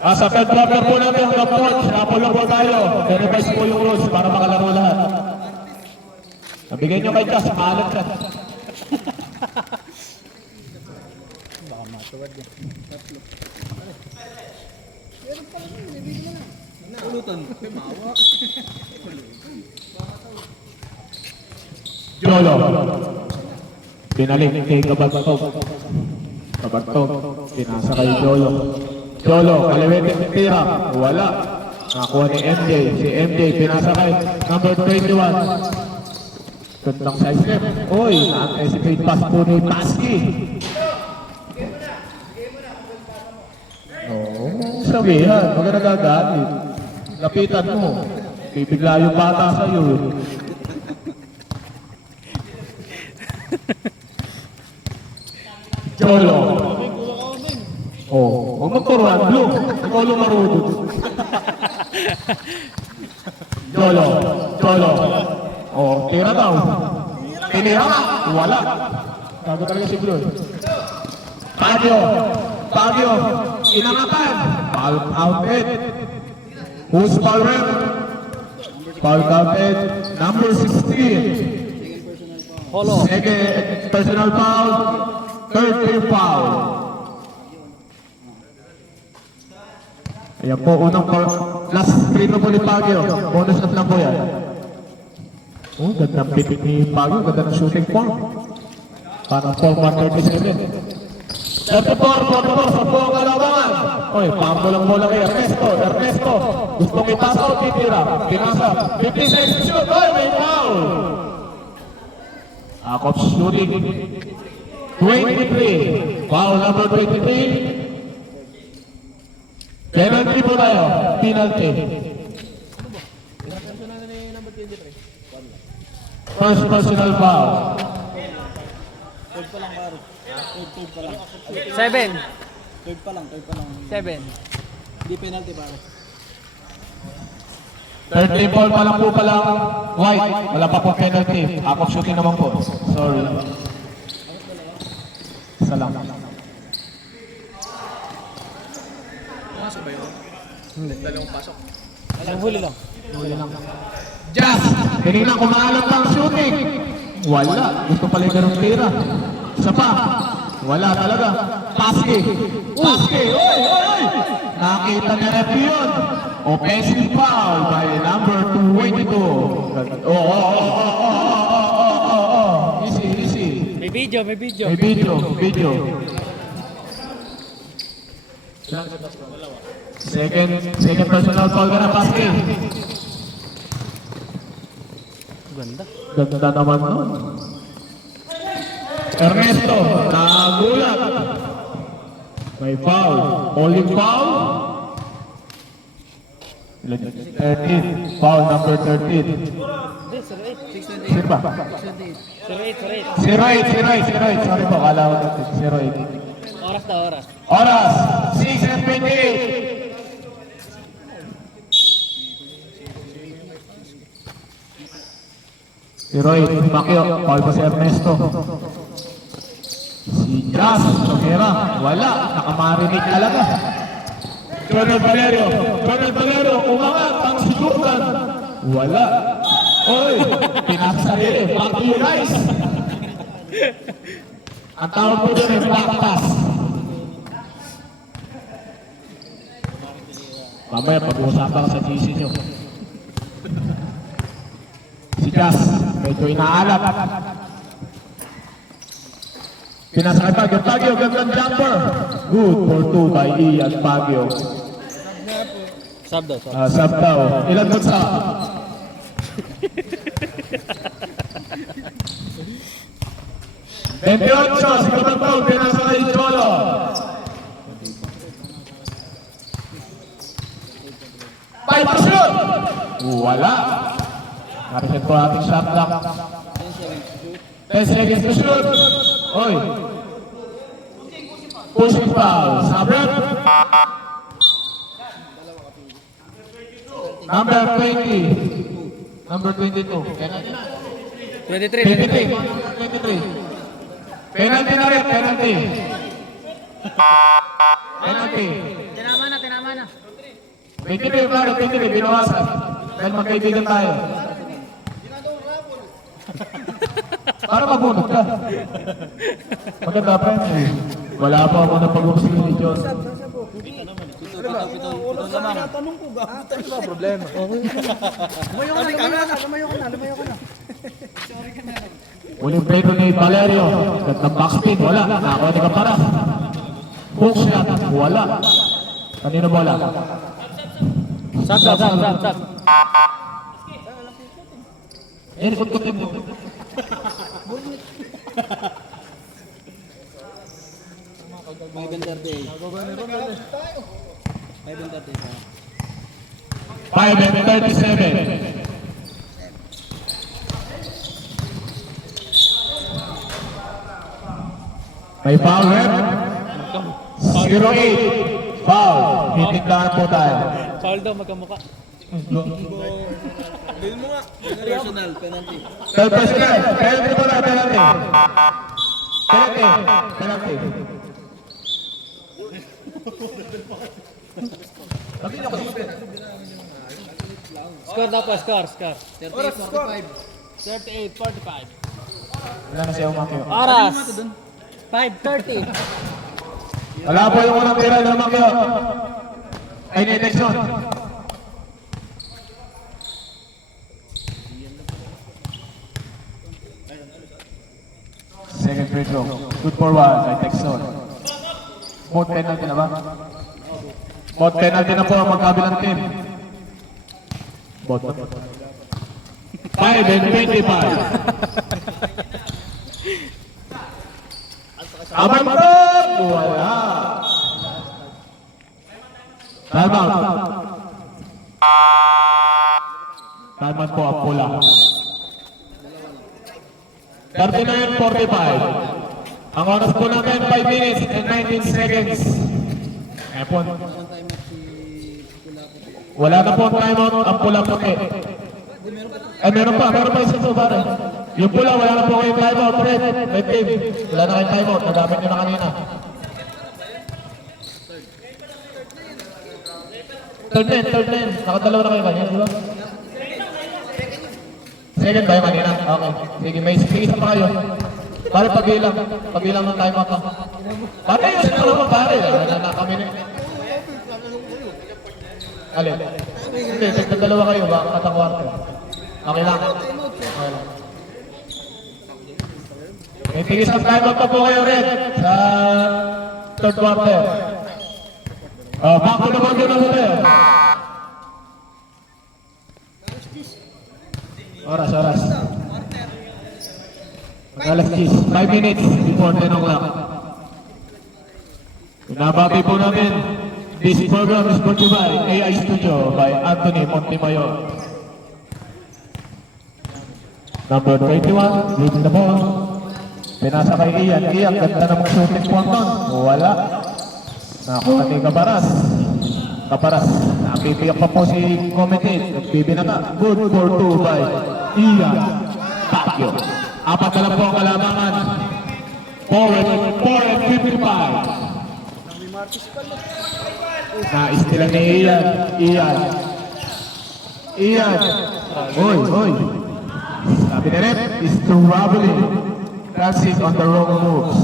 Sa Fed Proper po natin ang approach. Napulong po tayo. Verify po yung rules para makalaro lahat. Nabigay nyo kay Cass, maalat ka. Jolo. Pinalik kay Kabantog. Pinasa kay Jolo. Kaliwete tira. Wala. Nakakuha ni MJ. Si MJ pinasa kay number 21. Gandang side step. Uy, na-anticipate pass po ni Paski. Sabihan, huwag ka nagagalit. Lapitan mo. Bibigla yung bata sa'yo. Jolo. Oh, huwag magturuan. Blue. Ikaw lang marunod. Jolo. Oh, tira daw. Tinira ka. Wala. Gago talaga si Blue. Baguio. Inangatan. Foul counted. Who's foul rep? Foul counted. Number 16. Holo. Second personal foul. Third team foul. Ayan po, unang last screen po ni Baguio. Bonus shot lang po yan. Oh, gandang bitik ni Baguio. Ganda ng shooting form. Parang 4-1-37. 34 sa buong kalabangan. Oy, pambo lang bola kay Ernesto. Gustong i-pass out, titira. Pinasa. 50 seconds shoot. Oy, may foul. Akop shooting. 23. Foul number 23. Penalty po tayo. Penalty. First personal foul. 7. 7. Hindi penalty pare. 30 ball pa lang po palang white. Wala pa po penalty. Akop shooting naman po. Sorry. Isa lang. Dalawang pasok. Ang huli lang. Jazz, tinignan kumalat ang shooting. Wala, gusto pala yung ganun tira. Isa pa, wala talaga. Paske, oy! Nakita na ref yun. Offensive foul by number 22. Easy. May video. May video. Second personal foul ka na, Paske. Ganda naman nun. Ernesto, nagulat. May foul. Only foul. 13. Foul number 13. Sino ba? 08. Sorry po, kala ko natin. 08. Oras. 6 and 28. Si Roy, Macchio, foul pa si Ernesto. Si Jazz, Noguera, wala, nakamarinate talaga. Colonel Valerio, umangat, ang siguran. Wala. Oy, pinasarili, Macchio Rice. Ang tawag po doon ay back pass. Mamaya pag-uusapan ka sa GC nyo. Si Jazz, medyo inaalat. Pinasakay Baguio, gandang jumper. Good for 2 by Ian Baguio. Sub daw. Sub daw. Ilan mo sa? Bentiocho, si Kapatol, pinasakay Cholo. Five to shoot! Wala. Narinig po ating shot clock. 10 seconds to shoot. Oy. Pushing foul. Sabrep. Number 20. Number 22. 23. Penalty na rin. Penalty. Tinama na. 23, claro, 23. Binawasan. Dahil magkaibigan tayo. Para mabunod ka. Maganda pa yun. Wala pa ako na pag-uusap ni Diyos. Tinatanong ko ba? Ano ba problema? Lumayo ka na. Uling play ni Valerio. Gandang backspin. Wala. Nakakuha ni Kapara. Hook shot. Wala. Kanino bola? Sub. Ikot-kutin mo. May bendarte. 5 and 37. May foul rep. 08. Foul. Titignan po tayo. Foul daw, magkamukha. Bilhin mo nga. Personal, penalty. Third personal. Penalty po na. Penalty. Score daw po, score. 38-45. 38-45. Wala na siya umakyo. Oras. 5:30. Wala po yung unang tira na umakyo. Ay, ni-election. Second free throw. Good for one by Texon. Both penalty na ba? Both penalty na po ang magkabilang team. Both. 5 and 25. Abang Rob! Wala. Time out. Time out po ang pula. 39:45. Ang oras po natin 5 minutes and 19 seconds. Epon. Wala na po time out ang pula puti. Meron pa isa to pare. Yung pula wala na po kayong time out, Fred. Red team. Wala na kayong time out, nagamit nyo na kanina. Third man. Nakadalawa na kayo kanina, di ba? Second ba yung kanina? Okay. Sige, may isa pa kayo. Pare, pagilang ng time out. Pare, ayusin mo naman pare. Kami na. Alin? Hindi, dalawa kayo ba? Katang quarter. Okay lang. Okay lang. May tigis ang time out pa po kayo rin sa third quarter. Back to the quarter na sila. Oras. Alas 10, 5 minutes before 10 o'clock. Pinabati po namin, this program is brought to you by AI Studio by Anthony Montemayor. Number 21, leading the ball. Pinasa kay Ian. Ian, ganda namang shooting po nun. Wala. Nakuha ni Kaparas. Napipiyak pa po si Committee. Nagbibinata. Good for 2 by Ian Pacquiao. Apat na lang po ang kalamangan. 4:55. Na-istilan ni Ian. Oy. Sabi ni Rep, is traveling. Transit on the wrong moves.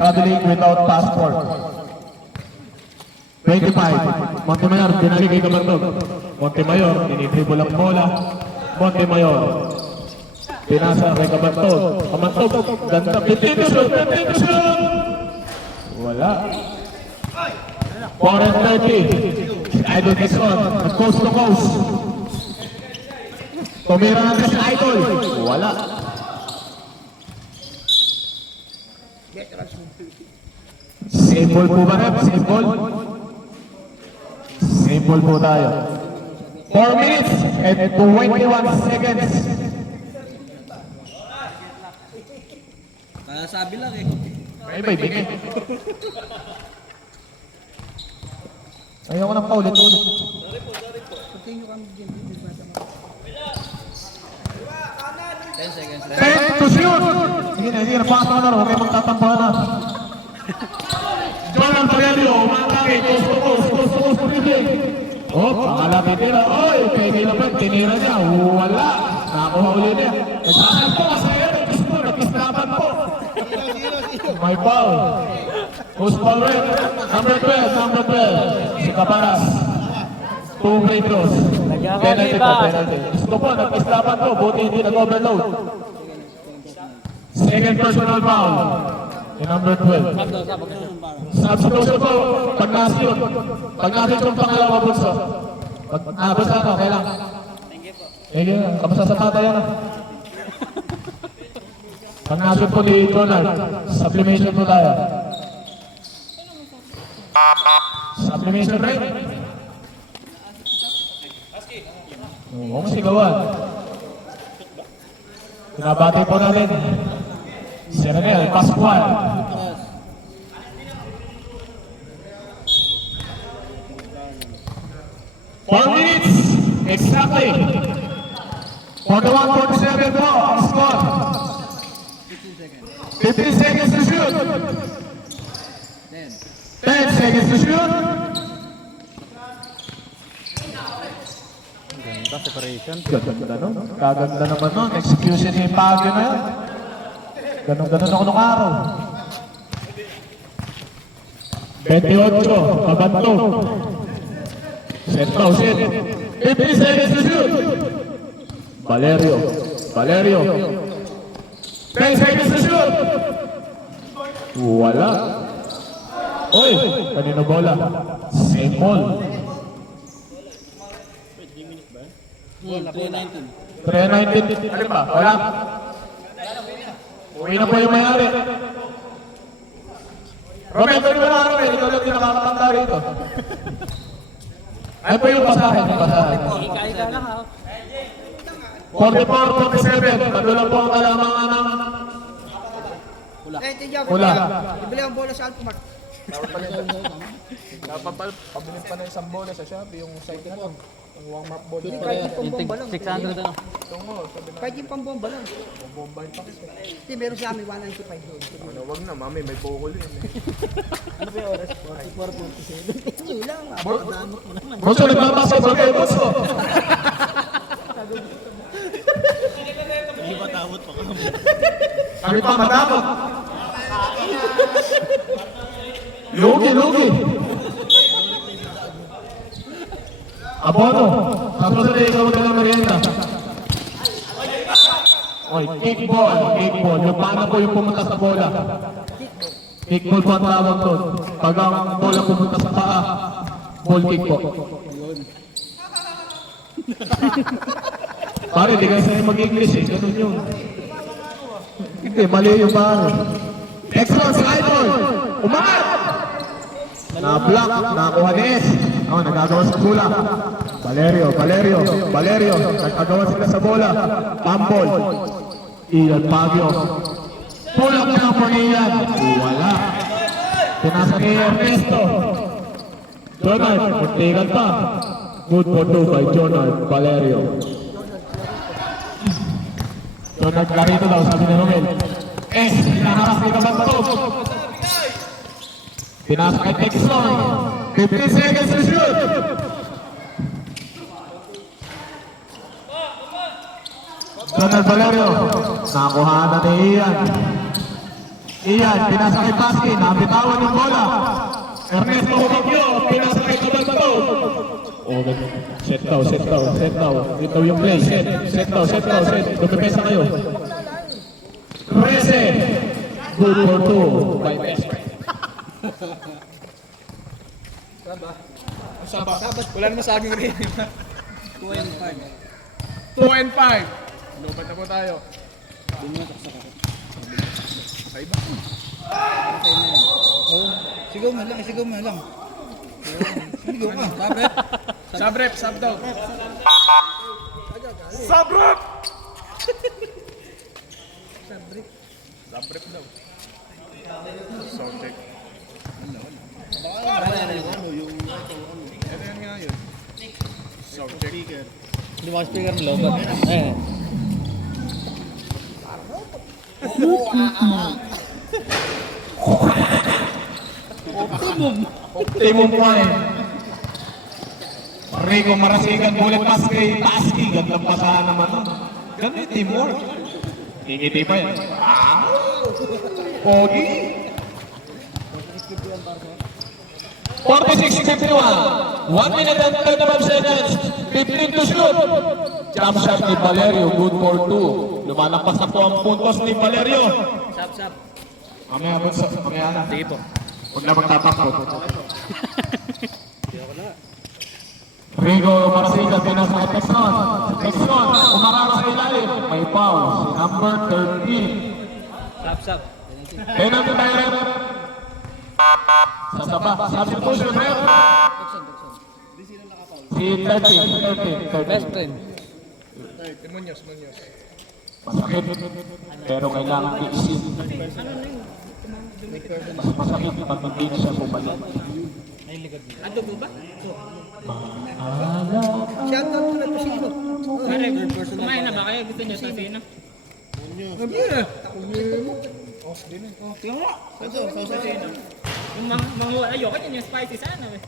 Traveling without passport. 25. Montemayor, binalik kay Kabantog. Montemayor, dinidribble ang bola. Montemayor. Pinasa kay Kabantog. Kabantog, ganda. 15 to shoot. Wala. 4:30. Idol Quezon, coast to coast. Tumira natin si Idol. Wala. Same ball po ba, Rep? Same ball? Same ball po tayo. 4 minutes and 21 seconds. Kaya sabi lang eh. Ay, may bigay. Ayoko nang paulit-ulit. Continue kami dyan. 10 seconds. 10 to shoot! Sige na, pasok na rin. Huwag kayo magtatambahan na. Jonathan Torello, umatake. Coast to coast, dribbling. Pangalapit nila. Oy, kay Kilapan, tinira niya. Wala. Nakuha ulit niya. Nagsakal po kasi yan. Nakislapan po. May foul. Who's foul rep? Number 12. Si Caparas. 2 free throws. Penalty po, penalty. Gusto po, nakislapan po. Buti hindi nag-overload. Second personal foul. Si number 12. Substitution po, pag nasyon. Pag nasyon yung pangalawa bulso. Basta ano, kailang. Thank you. Kamusta sa tata yan? Pag nasyon po ni Donald, sublimation po tayo. Sublimation right? Huwag masigawan. Pinabati po natin si Ranel Pascual. Four minutes, exactly. 41-47 po ang score. 15 seconds to shoot. 10 seconds to shoot. Ganda, separation. Ganda no? Kaganda naman nun. Execution ni Pagyo na yan. Ganon ako nung araw. 28, Kabantog. Set now, set. 50 seconds to shoot. Valerio. 10 seconds to shoot. Wala. Oy, kanino bola? Same ball. 319. Ano ba? Wala. Uwi na po yung mayari. Robert, ano ba na Robert? Ikaw lang yung nakakatanda rito. Ano po yung pasahin? Ika lang ha. 44-47. Madulang po ang kalamangan ng Pula. Ibili ang bola sa Alphamart. Dapat pala, pabilis pa na isang bola sa Shopee, yung site na lang. Hindi, kahit yung pambomba lang. 600 ano? Kahit yung pambomba lang. Hindi, meron sa amin 195 doon. Ano, wag na, mami, may bukol yun eh. Ito lang. Bunso, nagbabasketball kayo, Bunso. Kami pa matakot. Lugi. Abono, tapos na ikaw ka ng merienda. Oy, kickball. Yung pana po yung pumunta sa bola. Kickball po ang tawag doon. Pag ang bola pumunta sa paa, ball kick po. Pare, di kayo sa'yo mag-English eh. Ganun yun. Hindi, mali yung pare. Next one, si Idol. Umangat! Na-block, nakuha ni S. Nagagawa sa bola. Valerio. Nagagawa sila sa bola. Pambol. Ilan Pagyo. Pull up na po niyan. Wala. Pinasa ni Ernesto. Jonard, muntikan pa. Good for two by Jonard Valerio. Jonard Clarito daw, sabi ni Romel. S, hinaharas ni Kabantog. Pinasa kay Texon. 15 seconds to shoot. Jonard Valerio. Nakuha na ni Ian, pinasa kay Paskin. Nabitawan yung bola. Ernesto Humagyo, pinasa kay Kabantog. Set daw. Ito yung play. Set daw. Dumipesa kayo. 13. Good for two by best friend. Sabat. Wala naman sa aking rin. 2 and 5. Lupat na po tayo. Sigaw mo lang. Sigaw ka. Sabrep. Sabdaw. Sabrep daw. Sound check. Ito yan nga yun. Sound check. Hindi mo speaker ng loob. Eh. Optimum point. Rico Marasigan, bullet pass kay Taski. Gandang pasahan naman. Ganun yung teamwork. Kikiti pa yan. Pogi. 46-51. 1 minute and 35 seconds. 15 to shoot. Jump shot ni Valerio. Good for 2. Lumalagpas na po ang puntos ni Valerio. Sap. Mamaya na. Sige po. Huwag na magtatakbo. Rigo Marasigan, pinasa kay Texon. Texon, umarara sa ilalim. May foul. Si number 13. Sap. Penalty tayo rin. Sasaba. Substitution rin. Si 13. Best friend. Munyos. Masakit. Pero kailangan i-isip. Mas masakit pag hindi siya bumalik. Ano po ba? Shout out na to sino. Kumain na ba kayo? Gusto niyo sa sino? Tingnan mo! Yung manghula, ayoko yun yung spicy sana eh.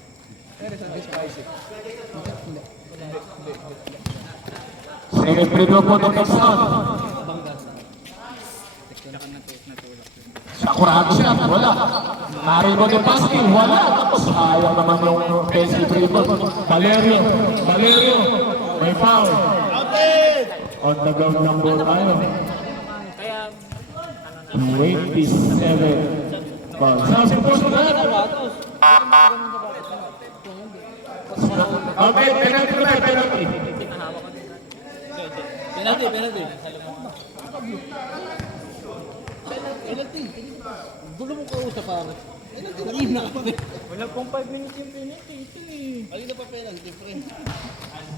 Second free throw po ng Texon. Sakurado siya, wala. Naribo ni Pasky, wala. Tapos sayang naman yung offensive rebound. Valerio, may foul. On the ground number tayo. Kaya, 27 ball. Substitution na. Okay, penalty. Penalty. Gulo mo kausap pa. Wala pong 5 minutes yung penalty. Ito eh. Alin na pa penalty, friend?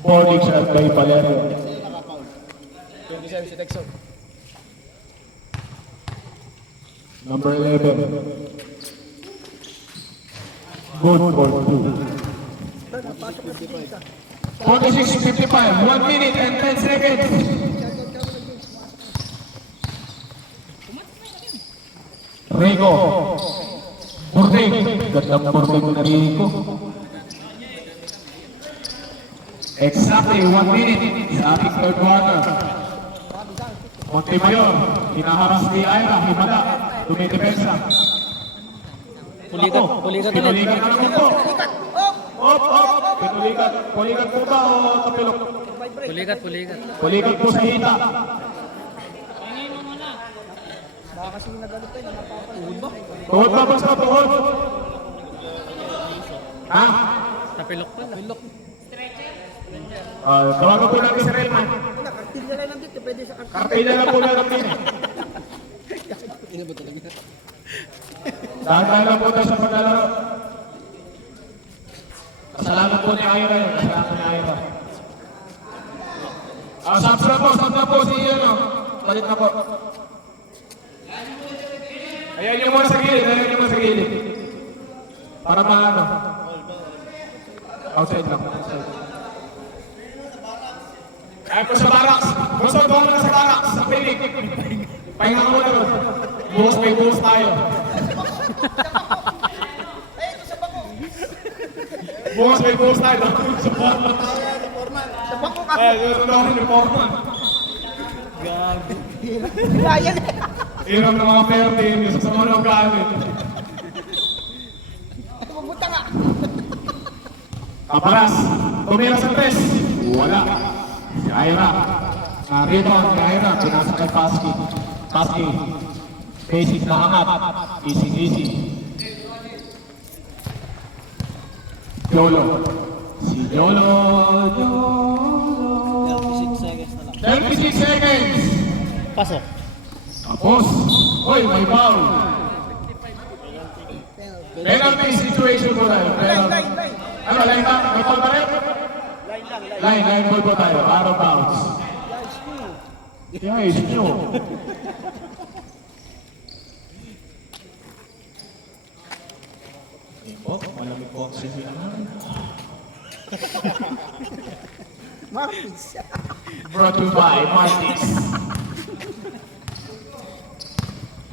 Bowling shot by Valerio. 27 si Texon. Number 11. Good for 2. 46-55, 1 minute and 10 seconds. Rico. Burting. Gandang burting na Rico. Exactly 1 minute sa ating third quarter. Montemayor, hinaharas ni Ira, himala, tumidepensa. Pulikat ulit. Pinulikat na naman po. Pinulikat. Pulikat po ba o tapilok? Pulikat. Pulikat po sa hita. Baka kasi nagalit tayo, napapanood ba? Tuhod ba basta tuhod? Ha? Tapilok pala. Tawagan po natin si Relman. Wala, kartilya lang lang dito, pwede sa kartilya. Kartila lang po natin din. Dahil lang po tayo sa paglalaro. Kasalanan po ni Ira yun. Kasalanan ni Ira. Subs na po si ano. Palit na po. Ayan yung muna sa gilid. Para maano. Outside lang. Kaya po sa barracks. Gusto doon na sa barracks. Sa pilik. Pahinga mo na ron. May buhos tayo. May buhos tayo. Sa barracks. Sa bako ka. Gusto doon yung uniforman. Ryan. Hirap ng mga player team. Yung sa mga gamit. Pumunta ka. Kaparas. Tumira sa press. Wala. Si Ira. Rebound ni Ira. Pinasa kay Pasky. Basic na angat. Easy. Jolo. Si Jolo. 36 seconds. Pasok. Tapos. Uy, may foul. Penalty situation po tayo. Line. Ano, line ba? May foul ba rin? Line ball po tayo. Out of bounds. Guys, nyo. Malamig po ang sisi naman. Martis. Brought to you by Martis.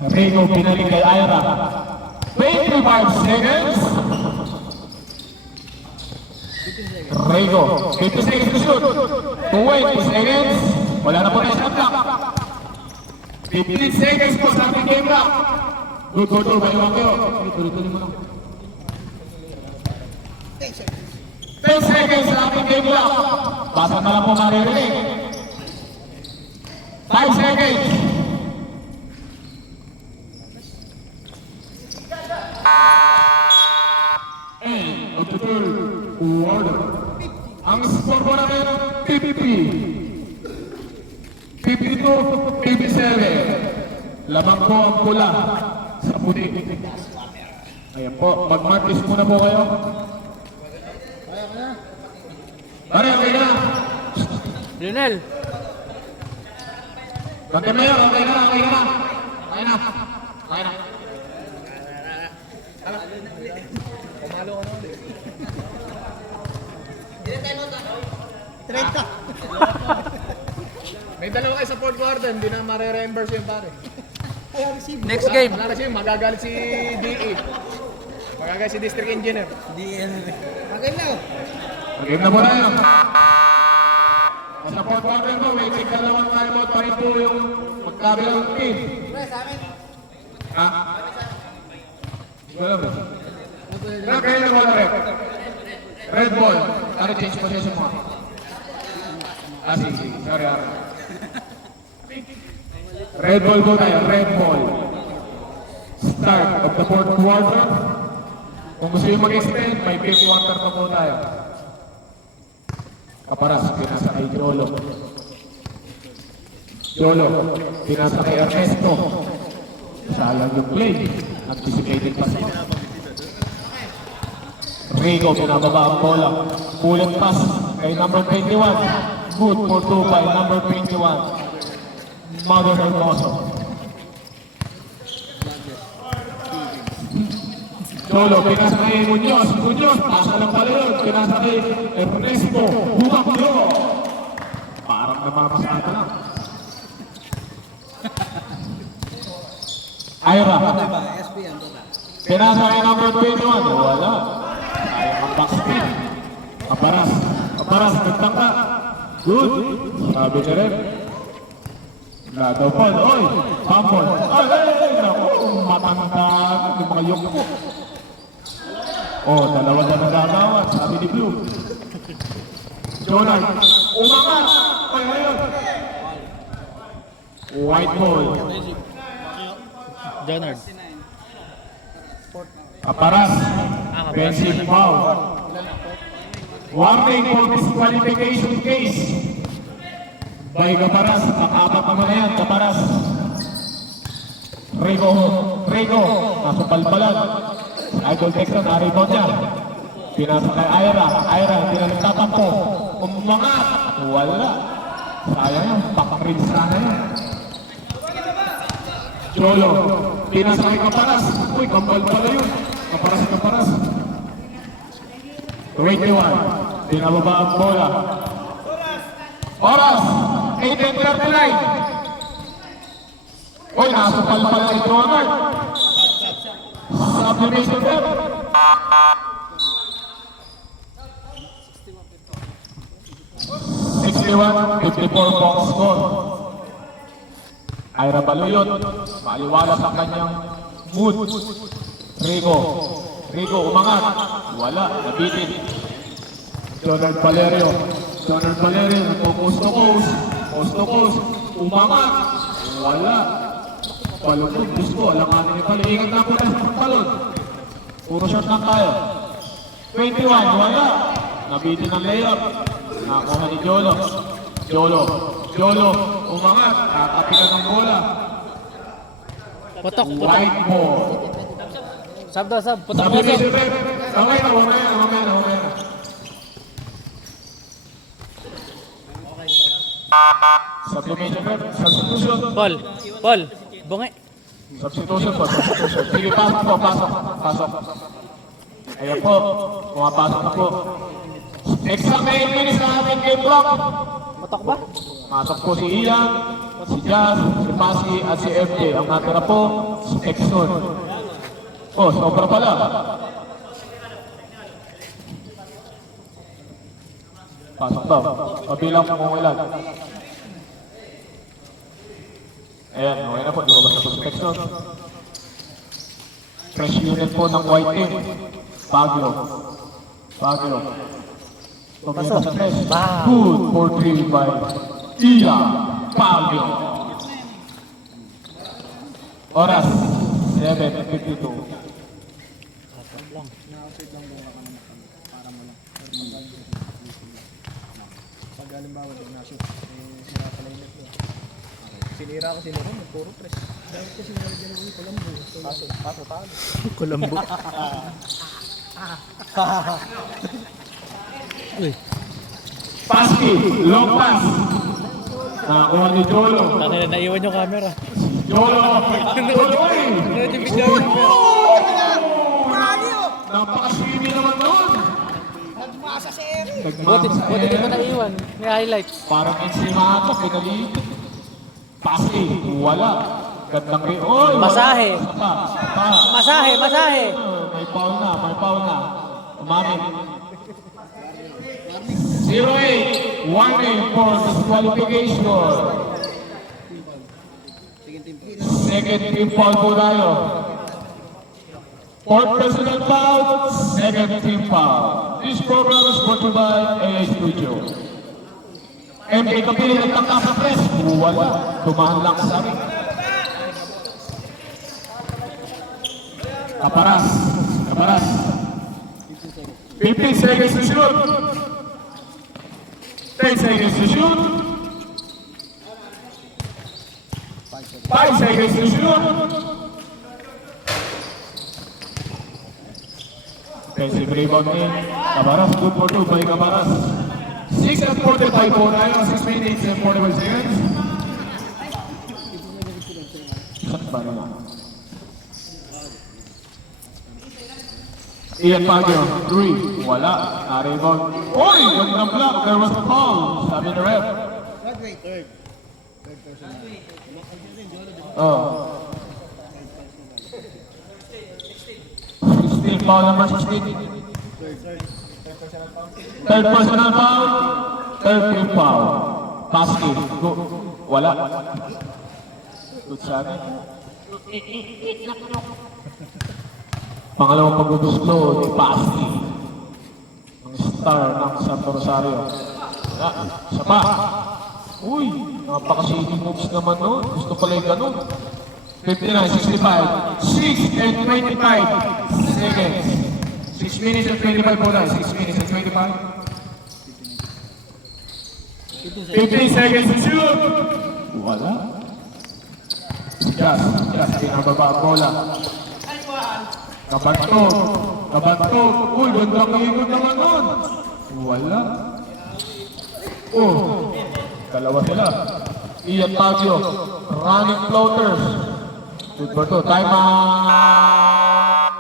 Rico pinalik kay Ira. 25 seconds. Rico, 50 seconds to shoot. 20 seconds. Wala na po na shot clock. 15 seconds po sa ating game clock. Good, may iwan kayo. Tuloy mo lang. 10 seconds sa ating game clock. Basa na lang po maririnig. 5 seconds. And of the third quarter. Ang score po namin, 52-57. Lamang po ang pula sa puti. Ayan po, mag-markis muna po kayo. Okay na. Lionel. Montemayor, okay na. Pumalo ka na ulit. 30. May dalawa kayo sa fourth quarter, hindi na mare-reimburse yung pare. Next game. Wala kasi magagalit si DE. Magagalit si District Engineer. Again na. Game na po na yun. Sa fourth quarter po, may dalawang timeout pa rin po yung magkabilang team. Ha? Wala ba? Wala kayo na wala red. Red ball. Ano change position mo? Sige. Sorry. Red ball po tayo. Red ball. Start of the fourth quarter. Kung gusto yung mag-extend, may fifth quarter pa po tayo. Kaparas, pinasa kay Jolo. Pinasa kay Ernesto. Sayang yung play. Anticipated pass. Rico, pinababa ang bola. Bullet pass kay number 21. Good for 2 by number 21. Mother Hermoso. Cholo, pinasa kay Muñoz. Muñoz, pasa lang pala yun. Pinasa kay Ernesto. Bumagyo. Parang namamasada lang. Ira. Pinasa kay number 21. Wala. Sayang ang backspin. Kaparas. Kaparas, nagtangka. Good. Sabi niya rin. Daw po. Oy, pambol. Ay, naku. Matanda. Yung mga yok po. Oh, dalawa na nagagawat. Sabi ni Blue. Jonah. Umangat. Ay, ngayon. White ball. Jonard. Kaparas. Offensive foul. Warning for disqualification case. By Kaparas. Nakapat naman na yan. Kaparas. Rigo. Nasa palpalan. Idol Texan. Naribot niya. Pinasa kay Ira. Ira. Hindi na nagtatampo. Umangat. Wala. Sayang yung pakang-rinsa na yan. Cholo, pinasa kay Kaparas. Uy, kambal pala yun. Kaparas. 21. Pinababa ang bola. Oras. 8:39. Uy, nasupal pala ito agad. Sublimation rep. 61-54 box score. Ira Baluyot, maliwala sa kanyang mood. Rigo umangat. Wala, nabitin. Jonard Valerio, nagpo-coast to coast. Umangat. Wala. Palugod, gusto, alanganin yung pala. Ingat na po na sa palod. Puro shot lang tayo. 21, wala. Nabitin ng layup. Nakuha ni Jolo, umangat. Tatapikan ng bola. Putok. White ball. Sab. Putok. Sabi ni Silver, mamaya na. Substitution. Paul. Bungi. Substitution. Sige, pasok. Ayan po, pumapasok na po. Exact 9 minutes na ating game block. Putok ba? Masok po si Ian, si Jazz, si Masi at si FJ. Ang natira po, si Exxon. Oh, sobra pala. Pasok daw. Pabilang po kung ilan. Ayan, okay na po. Lumabas na po si Exxon. Fresh unit po ng white team. Baguio. Pumila sa fresh. Good for 3 by Ian Baguio. Oras, 7:52. Pag halimbawa, di na-shoot. Sira pala yung net ko. Sinira ko sila ko, puro press. Dahil kasi nalagyan ko yung Colombo. Paso talo. Colombo. Paski, long pass. Nakakuha ni Jolo. Tangina, naiwan yung camera. Jolo. Notification. Napakaswimi naman doon. Buti di mo naiwan. May highlights. Parang ensimata, pinalito. Paski, wala. Gandang rin. Oy, Masahe. Pa. Masahe. May foul na. Umamin. 0-8. 1-8 for disqualification. Second team foul po tayo. Fourth personal foul, second team foul. This program is brought to you by AA Studio. MK Kapili nagtangka sa press. Wala. Tumahan lang sa akin. Kaparas. 15 seconds to shoot. 10 seconds to shoot. 5 seconds to shoot. Defensive rebound ni Kaparas. Good for 2 by Kaparas. 6:45 po tayo. 6 minutes and 41 seconds. Shot ba naman? Ian Baguio, 3. Wala. Na-rebound. Oy! Gandang block. There was a foul. Sabi ni ref. Oh. Still foul number 16. Third personal foul. Third team foul. Basket. Go. Wala. Good sana. Pangalawang paggugusto ni Pasti. Ang star ng Santo Rosario. Wala. Isa pa. Uy, napaka-shady moves naman no. Gusto pala yung ganun. 59, 65, 6 and 25 seconds. 6 minutes and 25 po na. 6 minutes and 25. 15 seconds to shoot. Wala. Just pinababa ang bola. Kabantog. Kabantog. Uy, gandang ikot naman nun. Wala. Oh. Dalawa sila. Ian Baguio. Running floaters. Good for two. Time out.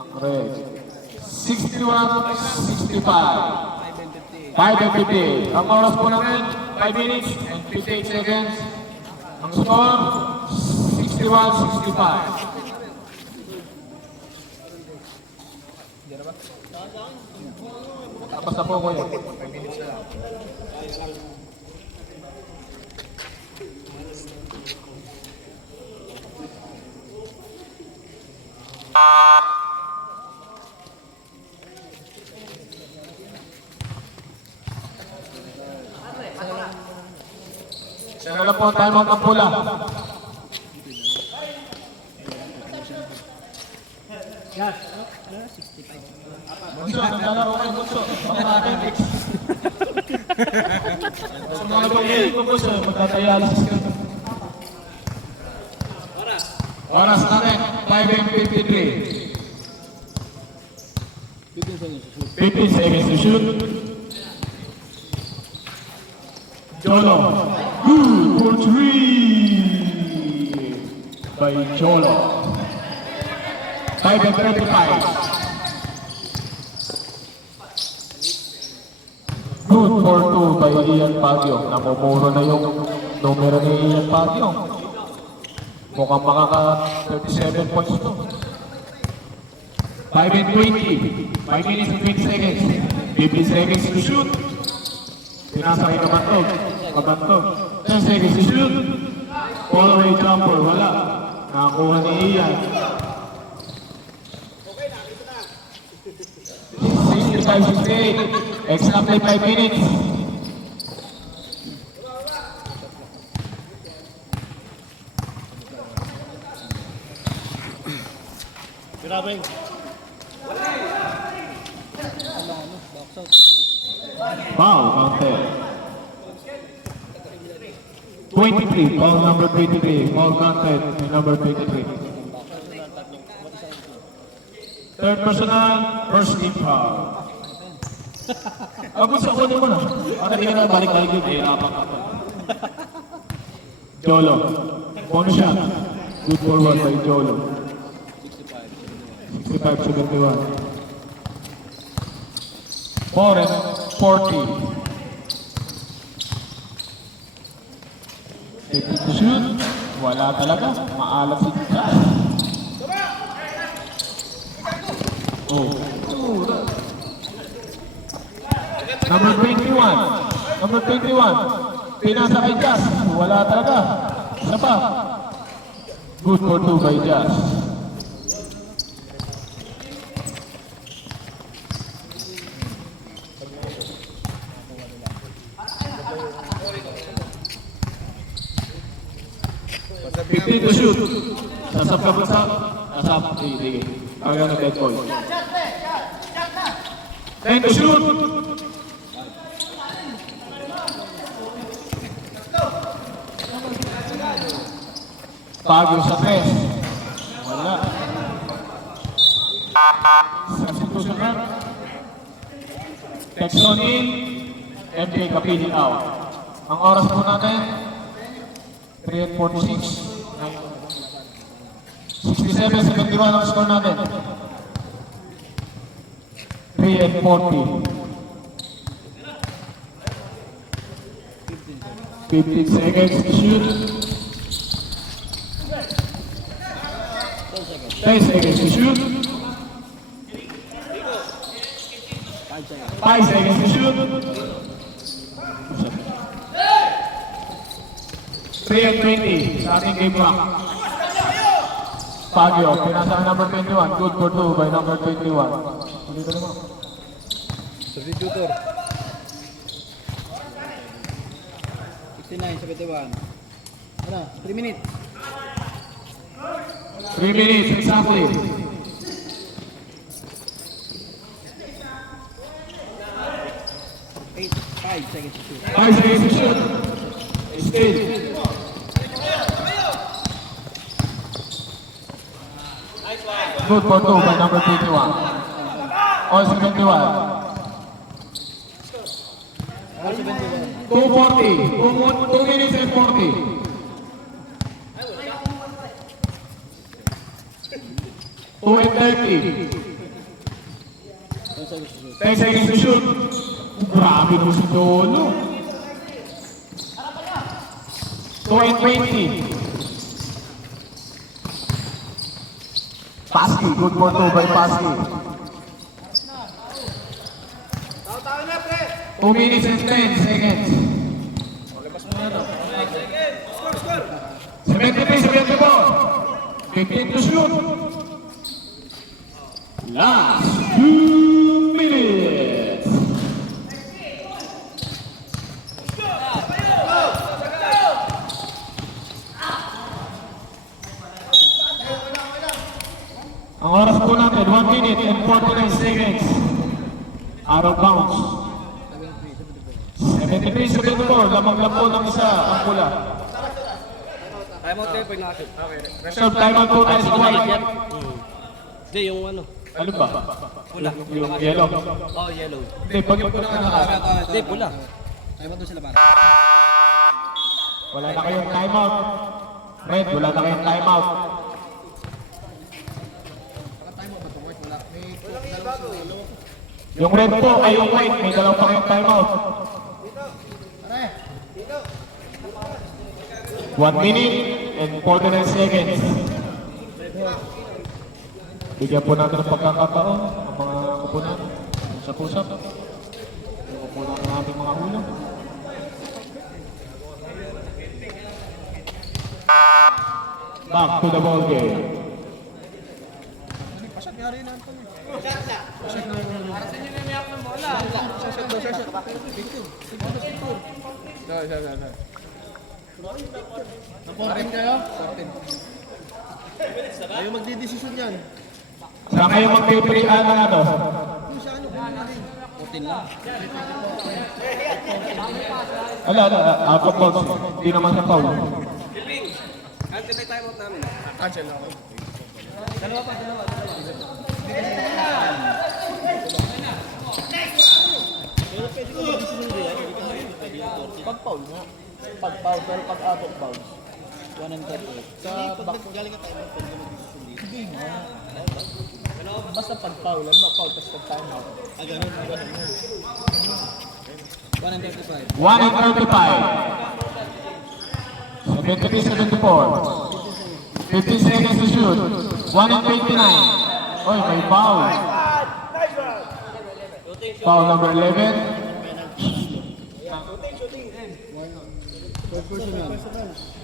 Ang red. 61-65. 5 and 50. Ang oras po namin, 5 minutes and 58 seconds. Ang score, 61-65. Tapos na po ko yun. 5 minutes na lang. Sana lang po ang time out ng pula. Bunso, naglalaro kayo bunso. Mga athletics. Sa mga ibang hilig ko bunso, magtatayala sa screen. Oras natin, 5 and 53. 15 seconds to shoot. Jolo. Good for 3 by Jolo. 5 and 35. Good for 2 by Ian Baguio. Namumuro na yung numero ni Ian Baguio. Mukhang makaka 37 points to. 5 and 20. 5 minutes and 20 seconds. 50 seconds to shoot. Pinasa kay Kabantog. Kabantog. 10 seconds to shoot. All away jumper. Wala. Nakakuha ni Ian. 65-68. Exactly 5 minutes. Grabe. Foul counted. 23, foul number 23. Foul counted, number 23. Third personal, first team foul. Ako sa kunin mo na. Ako hindi ka na balik-balik yun. Eh, napang kapal. Jolo. Bonus shot. Good for 1 by Jolo. 65-71. 4 and 40. 50 to shoot. Wala talaga. Maalat si Jazz. Oh. Number 21. Number 21. Pinasa kay Jazz. Wala talaga. Isa pa. Good for 2 by Jazz. Fifty to shoot. Nasap ka ba sa? Nasap. Sige. Kaya na dead point. 10 to shoot. Baguio sa 3. Wala. Substitution run. Texon in. MJ Kapili out. Ang oras po natin 3:46. 67-71 ang score natin. 3 and 40. 15 seconds to shoot. 10 seconds to shoot. 5 seconds to shoot. 3 and 20 sa ating game clock. Pagyo, pinasa ang number 21. Good for 2 by number 21. Dito naman. Substitutor. 69, 71. Ano? 3 minutes. 3 minutes exactly. 5 seconds to shoot. 5 seconds to shoot. Still. Good for 2 by number 21. All 71. All 71. 240. 2 minutes and 40. 2 and 30. 10 seconds to shoot. Grabe mo si Dolo. 2 and 20. Pasky, good for 2 by Pasky. 2 minutes and 10 seconds. 73, 74. 15 to shoot. Last 2 minutes. Ang oras po natin, 1 minute and 49 seconds. Out of bounds. 73-74, lamang lang po ng isa ang pula. Time out kayo pag nakakit. Reserve time out po tayo sa white. Hindi, yung ano. Ano ba? Pula. Yung yellow. Oh, yellow. Hindi, pag yung pula ka naka. Hindi, pula. Ay, doon sila para. Wala na kayong time out. Red, wala na kayong time out. Yung red po ay yung white, may dalaw pa kayong time out. 1 minute and 49 seconds. Bigyan po natin ng pagkakataon ang mga kupunan. Usap-usap. Yung kupunan ng aming mga ulo. Back to the ball game. Naportin kayo? 14. Ayaw magdidesisyon yan. Saan kayo magpipilian ng ano? 14 lang. Ala, out of bounds. Hindi naman sa foul. Cancel na time out namin. Cancel ako. Pag-foul nga. Pag-foul, pero pag-out of bounds. 1 and 30. Sa back. Galing ka tayo. Hindi nga. Basta pag-foul lang ba? Foul, tapos pag-time out. Ganun. 1 and 35. 1 and 35. 73-74. 15 seconds to shoot. 1 and 29. Oy, may foul. Foul number 11.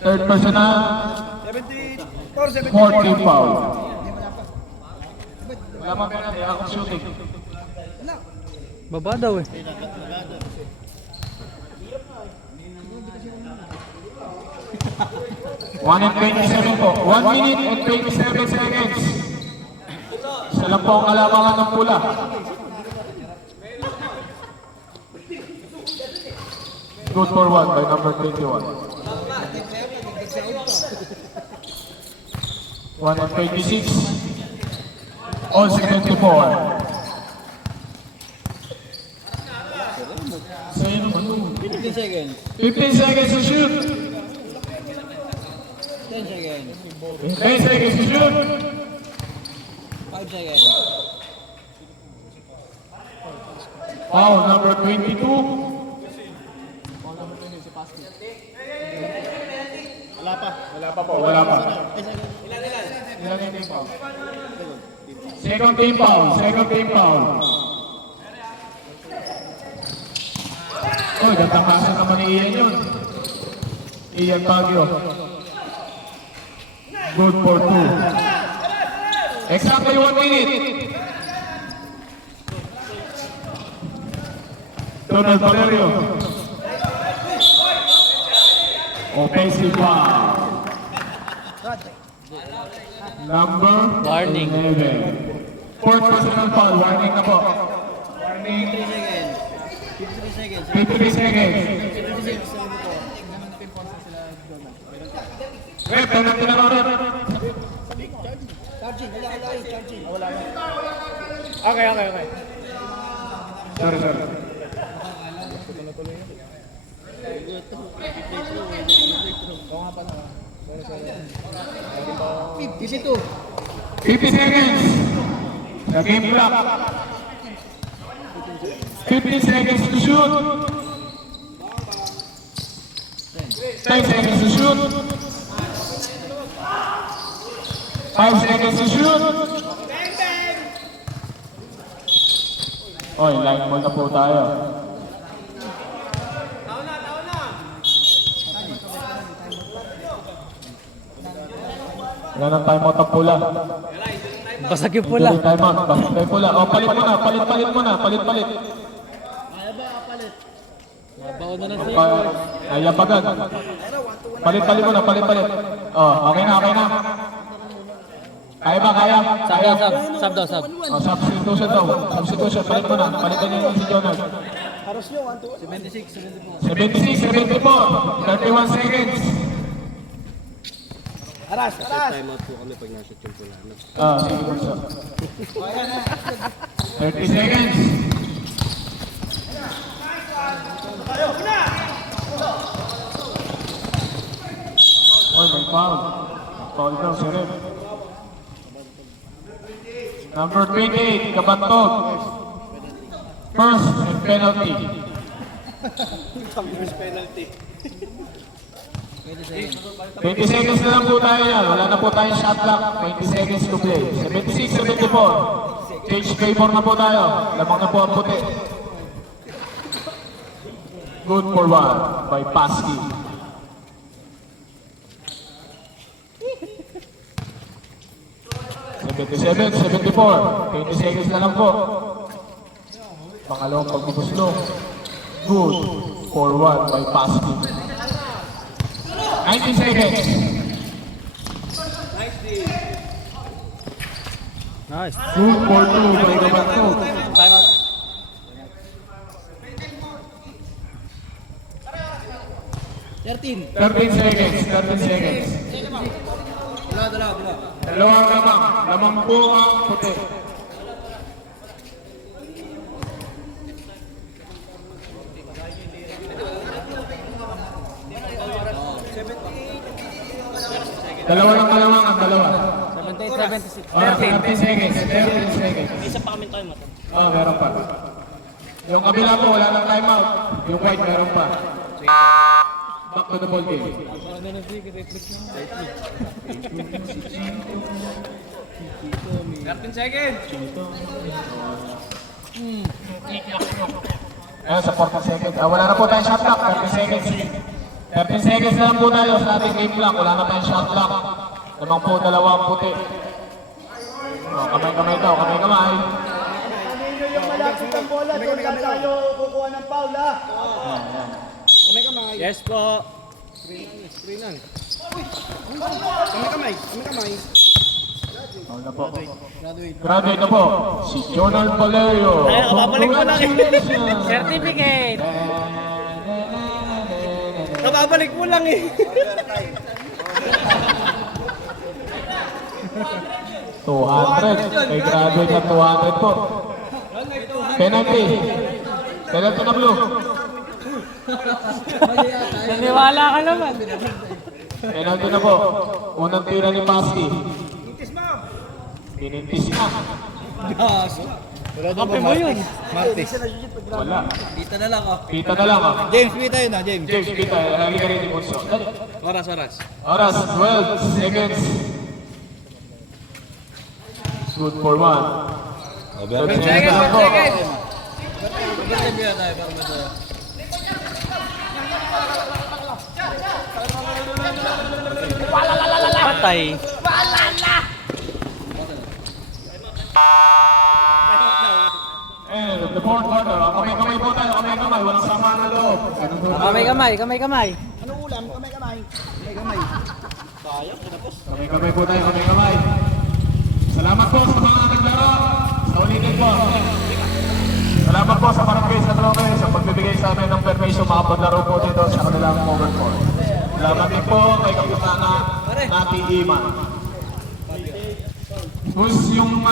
Third personal. 40 foul. Wala pa pera, di ako shooting. Baba daw eh. 1 and 27 po. 1 minute and 27 seconds. Isa lang po ang kalamangan ng pula. Good for 1 by number 21. 1 and 26. All 74. Sa'yo naman. 15 seconds. 15 seconds to shoot. 10 seconds. 10 seconds to shoot. 5 seconds. Foul number 22. Foul number 20 si Pascal. Wala pa. Wala pa. Ilan yung team foul? Second team foul. Second team foul. Uy, natakasan naman ni Ian yun. Ian Baguio. Good for 2. Exactly 1 minute. Donald Valerio. Offensive foul. Number Warning. 11. Fourth personal foul. Warning na po. Warning. 53 seconds. Rep, penalty na rin. Okay. Sorry. Dito. 50 seconds. The game clock. 15 seconds to shoot. 10 seconds to shoot. 5 seconds to shoot. Oy, line ball na po tayo. Yan ang timeout ng pula. Basag yung pula. Timeout, basag yung pula. O, palit mo na. Palit. Baon na ng sa'yo. Ayabagan. Palit mo na. Oh, okay na. Kaya ba? Sab daw. Oh, substitution daw. Palit mo na. Palitan niyo yung si Jonah. 76, 74. 31 seconds. Time out po kami pag nasa yung pula. Sige po siya. 30 seconds. Oh, may foul. Foul daw, si Rep. Number 28, Kabantog. First and penalty. First penalty. 20 seconds na lang po tayo yan. Wala na po tayong shot clock. 20 seconds to play. 76, 74. Change favor na po tayo. Lamang na po ang puti. Good for 1 by Pasky. 77, 74. 20 seconds na lang po. Pangalawang pagbubuslong. Good for 1 by Pasky. 19 seconds. Nice. Good for 2 by Kabantog. Time out. Thirteen. 13 seconds. Dala. Dalawang lamang. Lamang po ang puti. Dalawa ang dalawa. 78, 76. 13 seconds. Isa pa kami time out. Meron pa. Yung kabila po, wala nang timeout. Yung white, meron pa. Back to the ball game. Ayan, sa 40 seconds. Wala na po tayong shot clock. 30 seconds. 13 seconds na lang po tayo sa ating game clock. Wala na tayong shot clock. Lamang po, dalawa ang puti. Kamay daw. Kamay. Yung malapit ang bola, doon lang tayo kukuha ng foul, ha? Yes po. Foul na po. Graduate na po. Si Jonald Valerio. Babalik ko lang. Congratulations. Certificate. Nakabalik mo lang eh. 200. May graduate na 200 po. Penalty. Penalty na blue. Naniwala ka naman. Penalty na po. Unang tira ni Pasky. Pinintis na. Kape mo yun. Martes. Wala. Dito na lang, oh. Pita na lang ah. James, pita yun, ah, James. James, pita. Lagi ka rin ni Bunso. Oras. Oras, 12 seconds. Shoot for 1. Second, second. Mag-interview na tayo para masaya. Patay. And the fourth quarter. Kamay-kamay po tayo. Kamay-kamay. Walang sama na loob. Kamay. Kamay-kamay po tayo. Kamay-kamay. Salamat po sa mga naglaro. Sa ulitin po. Salamat po sa barangay sa Troke sa pagbibigay sa amin ng permission makapaglaro po dito sa kanilang overcourt. Salamat din po kay Kapitana Nati Iman. Who's yung